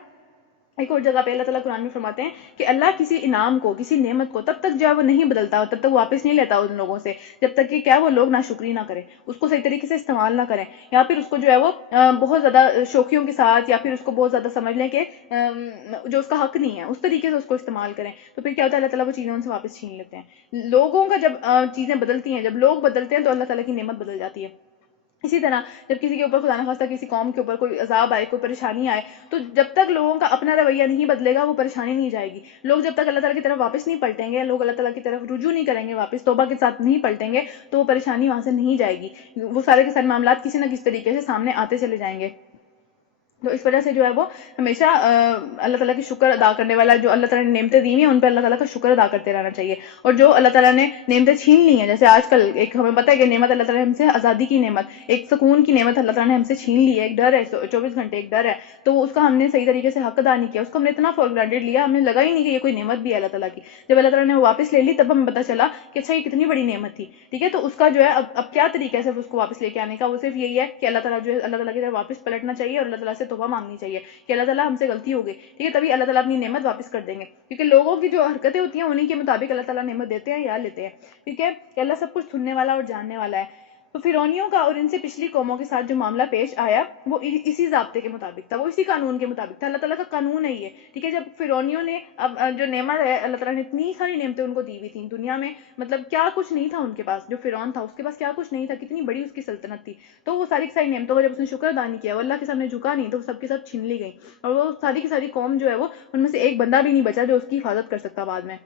ایک اور جگہ پہ اللہ تعالیٰ قرآن میں فرماتے ہیں کہ اللہ کسی انعام کو, کسی نعمت کو تب تک جو ہے وہ نہیں بدلتا, تب تک واپس نہیں لیتا ان لوگوں سے جب تک کہ کیا وہ لوگ ناشکری نہ کریں, اس کو صحیح طریقے سے استعمال نہ کریں, یا پھر اس کو جو ہے وہ بہت زیادہ شوخیوں کے ساتھ, یا پھر اس کو بہت زیادہ سمجھ لیں کہ جو اس کا حق نہیں ہے اس طریقے سے اس کو استعمال کریں. تو پھر کیا ہوتا ہے, اللہ تعالیٰ وہ چیزیں ان سے واپس چھین لیتے ہیں. لوگوں کا جب چیزیں بدلتی ہیں, جب لوگ بدلتے ہیں تو اللہ تعالیٰ کی نعمت بدل جاتی ہے. اسی طرح جب کسی کے اوپر خدا نخواستہ کسی قوم کے اوپر کوئی عذاب آئے, کوئی پریشانی آئے, تو جب تک لوگوں کا اپنا رویہ نہیں بدلے گا وہ پریشانی نہیں جائے گی. لوگ جب تک اللہ تعالیٰ کی طرف واپس نہیں پلٹیں گے, لوگ اللہ تعالیٰ کی طرف رجوع نہیں کریں گے, واپس توبہ کے ساتھ نہیں پلٹیں گے, تو وہ پریشانی وہاں سے نہیں جائے گی. وہ سارے کے سارے معاملات کسی نہ کسی طریقے سے سامنے آتے چلے جائیں گے. تو اس وجہ سے جو ہے وہ ہمیشہ اللہ تعالیٰ کی شکر ادا کرنے والا, جو اللہ تعالیٰ نے نعمتیں دی ہیں ان پہ اللہ تعالیٰ کا شکر ادا کرتے رہنا چاہیے. اور جو اللہ تعالیٰ نے نعمتیں چھین لی ہیں, جیسے آج کل ایک ہمیں پتہ ہے کہ نعمت اللہ تعالیٰ نے ہم سے آزادی کی نعمت, ایک سکون کی نعمت اللہ تعالیٰ نے ہم سے چھین لی ہے, ایک ڈر ہے 24 گھنٹے ایک ڈر ہے, تو اس کا ہم نے صحیح طریقے سے حق ادا نہیں کیا, اس کو ہم نے اتنا فار گرانٹیڈ لیا, ہمیں لگا ہی نہیں کہ یہ کوئی نعمت بھی ہے اللہ تعالیٰ کی. جب اللہ تعالیٰ نے وہ واپس لے لی تب ہمیں پتہ چلا کہ اچھا یہ کتنی بڑی نعمت تھی. ٹھیک ہے, تو اس کا جو ہے اب کیا طریقہ ہے صرف اس کو واپس لے کے آنے کا, وہ صرف یہی ہے کہ اللہ تعالیٰ جو ہے اللہ تعالیٰ کی طرف واپس پلٹنا چاہیے, اور اللہ تعالیٰ سے توبہ مانگنی چاہیے کہ اللہ تعالیٰ ہم سے غلطی ہو گئی. ٹھیک ہے, تبھی اللہ تعالیٰ اپنی نعمت واپس کر دیں گے, کیونکہ لوگوں کی جو حرکتیں ہوتی ہیں انہیں کے مطابق اللہ تعالیٰ نعمت دیتے ہیں یا لیتے ہیں. ٹھیک ہے, کہ اللہ سب کچھ سننے والا اور جاننے والا ہے. تو فرعونیوں کا اور ان سے پچھلی قوموں کے ساتھ جو معاملہ پیش آیا وہ اسی ضابطے کے مطابق تھا، وہ اسی قانون کے مطابق تھا. اللہ تعالیٰ کا قانون ہے یہ، ٹھیک ہے. جب فرعونیوں نے اب جو نعمت ہے، اللہ تعالیٰ نے اتنی ساری نعمتیں ان کو دی ہوئی تھیں دنیا میں، مطلب کیا کچھ نہیں تھا ان کے پاس. جو فرعون تھا اس کے پاس کیا کچھ نہیں تھا، کتنی بڑی اس کی سلطنت تھی. تو وہ ساری کی ساری نعمتوں کا جب اس نے شکر ادا نہیں کیا، وہ اللہ کے سامنے جھکا نہیں، تو سب کے ساتھ چھین لی گئی. اور وہ ساری کی ساری قوم جو ہے وہ ان میں سے ایک بندہ بھی نہیں بچا جو اس کی حفاظت کر سکتا بعد میں.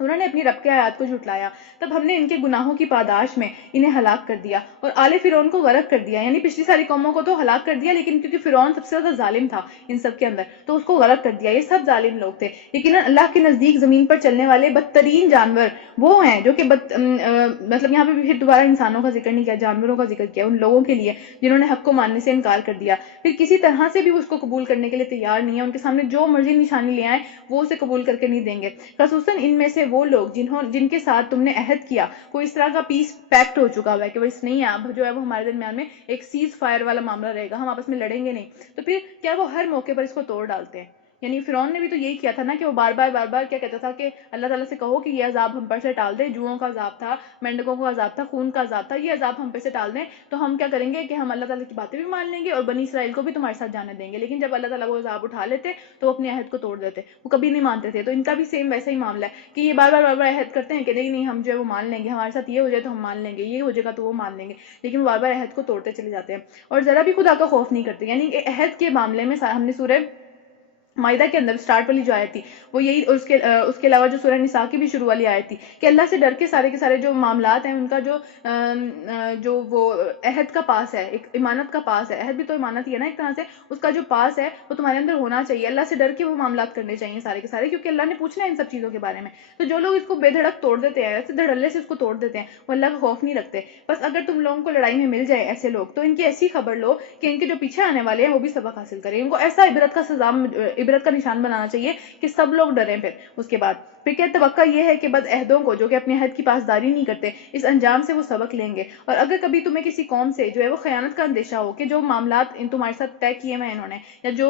انہوں نے اپنی رب کے آیات کو جھٹلایا، تب ہم نے ان کے گناہوں کی پاداش میں انہیں ہلاک کر دیا اور آل فرعون کو غرق کر دیا. یعنی پچھلی ساری قوموں کو تو ہلاک کر دیا، لیکن کیونکہ فرعون سب سے زیادہ ظالم تھا ان سب کے اندر، تو اس کو غرق کر دیا. یہ سب ظالم لوگ تھے. یقیناً اللہ کے نزدیک زمین پر چلنے والے بدترین جانور وہ ہیں جو کہ مطلب یہاں پہ بھی پھر دوبارہ انسانوں کا ذکر نہیں کیا، جانوروں کا ذکر کیا، ان لوگوں کے لیے جنہوں نے حق کو ماننے سے انکار کر دیا، پھر کسی طرح سے بھی اس کو قبول کرنے کے لیے تیار نہیں ہے. ان کے سامنے جو مرضی نشانی لے آئیں وہ اسے قبول کر کے نہیں دیں گے. خصوصاً ان میں سے وہ لوگ جن کے ساتھ تم نے عہد کیا، کوئی اس طرح کا پیس پیکٹ ہو چکا ہوا ہے کہ بس نہیں ہے، اب جو ہے وہ ہمارے درمیان میں ایک سیز فائر والا معاملہ رہے گا، ہم آپس میں لڑیں گے نہیں. تو پھر کیا وہ ہر موقع پر اس کو توڑ ڈالتے ہیں. یعنی فرعون نے بھی تو یہی کیا تھا نا کہ وہ بار بار کیا کہتا تھا کہ اللہ تعالیٰ سے کہو کہ یہ عذاب ہم پر سے ٹال دے. جوؤں کا عذاب تھا، مینڈکوں کا عذاب تھا، خون کا عذاب تھا، یہ عذاب ہم پہ سے ٹال دیں تو ہم کیا کریں گے کہ ہم اللہ تعالیٰ کی باتیں بھی مان لیں گے اور بنی اسرائیل کو بھی تمہارے ساتھ جانے دیں گے. لیکن جب اللہ تعالیٰ وہ عذاب اٹھا لیتے تو وہ اپنے عہد کو توڑ دیتے، وہ کبھی نہیں مانتے تھے. تو ان کا بھی سیم ویسا ہی معاملہ ہے کہ یہ بار بار عہد کرتے ہیں کہ نہیں ہم جو ہے وہ مان لیں گے، ہمارے ساتھ یہ ہو جائے تو ہم مان لیں گے، یہ ہو جائے گا تو وہ مان لیں گے، لیکن وہ بار بار عہد کو توڑتے چلے جاتے ہیں اور ذرا بھی خدا کا خوف نہیں کرتے. یعنی عہد کے معاملے میں ہم نے سورہ مائدہ کے اندر سٹارٹ والی جو آیت تھی وہ یہی، اس کے علاوہ جو سورہ نساء کی بھی شروع والی آیت تھی کہ اللہ سے ڈر کے سارے کے سارے جو معاملات ہیں ان کا جو وہ عہد کا پاس ہے، ایک امانت کا پاس ہے. عہد بھی تو امانت ہی ہے نا ایک طرح سے، اس کا جو پاس ہے وہ تمہارے اندر ہونا چاہیے. اللہ سے ڈر کے وہ معاملات کرنے چاہیے سارے کے سارے، کیونکہ اللہ نے پوچھنا ہے ان سب چیزوں کے بارے میں. تو جو لوگ اس کو بے دھڑک توڑ دیتے ہیں، ایسے دھڑلے سے اس کو توڑ دیتے ہیں، وہ اللہ کا خوف نہیں رکھتے. بس اگر تم لوگوں کو لڑائی میں مل جائے ایسے لوگ، تو ان کی ایسی خبر لو کہ ان کے جو پیچھے آنے والے ہیں وہ بھی سبق حاصل کریں. ان کو ایسا عبرت کا نشان بنانا چاہیے کہ سب لوگ ڈریں. پھر اس کے بعد پھر کیا توقع یہ ہے کہ بد عہدوں کو جو کہ اپنے عہد کی پاسداری نہیں کرتے، اس انجام سے وہ سبق لیں گے. اور اگر کبھی تمہیں کسی قوم سے جو ہے وہ خیانت کا اندیشہ ہو کہ جو معاملات تمہارے ساتھ طے کیے ہوئے ہیں انہوں نے، یا جو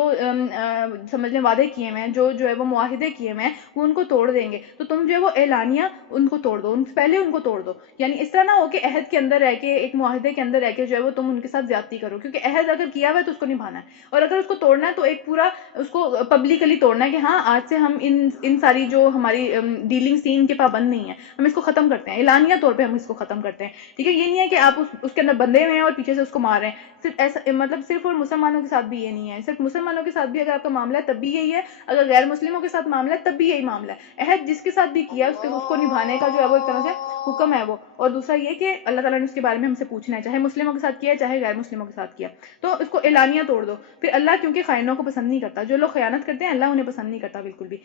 سمجھ لیں وعدے کیے ہوئے ہیں، جو ہے وہ معاہدے کیے ہوئے ہیں، وہ ان کو توڑ دیں گے، تو تم جو ہے وہ اعلانیہ ان کو توڑ دو، پہلے ان کو توڑ دو. یعنی اس طرح نہ ہو کہ عہد کے اندر رہ کے، ایک معاہدے کے اندر رہ کے جو ہے وہ تم ان کے ساتھ زیادتی کرو، کیونکہ عہد اگر کیا ہوا ہے تو اس کو نبھانا ہے. اور اگر اس کو توڑنا ہے تو ایک پورا اس کو پبلکلی توڑنا ہے کہ ہاں آج سے ہم ان ساری جو ہماری ڈیلنگ تھی ان کے پابند نہیں ہے، ہم اس کو ختم کرتے ہیں، اعلانیہ طور پہ ہم اس کو ختم کرتے ہیں. ٹھیک ہے، یہ نہیں ہے کہ آپ اس کے اندر بندے ہوئے ہیں اور پیچھے سے اس کو مار رہے ہیں. صرف ایسا مطلب صرف اور مسلمانوں کے ساتھ بھی یہ نہیں ہے، صرف مسلمانوں کے ساتھ بھی اگر آپ کا معاملہ ہے تب بھی یہی ہے، اگر غیر مسلموں کے ساتھ معاملہ ہے تب بھی یہی معاملہ ہے. عہد جس کے ساتھ بھی کیا اس کو نبھانے کا جو ہے وہ ایک طرح سے حکم ہے وہ. اور دوسرا یہ کہ اللہ تعالیٰ نے اس کے بارے میں ہم سے پوچھنا ہے، چاہے مسلموں کے ساتھ کیا ہے چاہے غیر مسلموں کے ساتھ کیا، تو اس کو اعلانیہ توڑ دو. پھر اللہ کیونکہ خائنوں کو پسند نہیں کرتا، جو لوگ خیانت کرتے ہیں اللہ انہیں پسند نہیں کرتا بالکل بھی.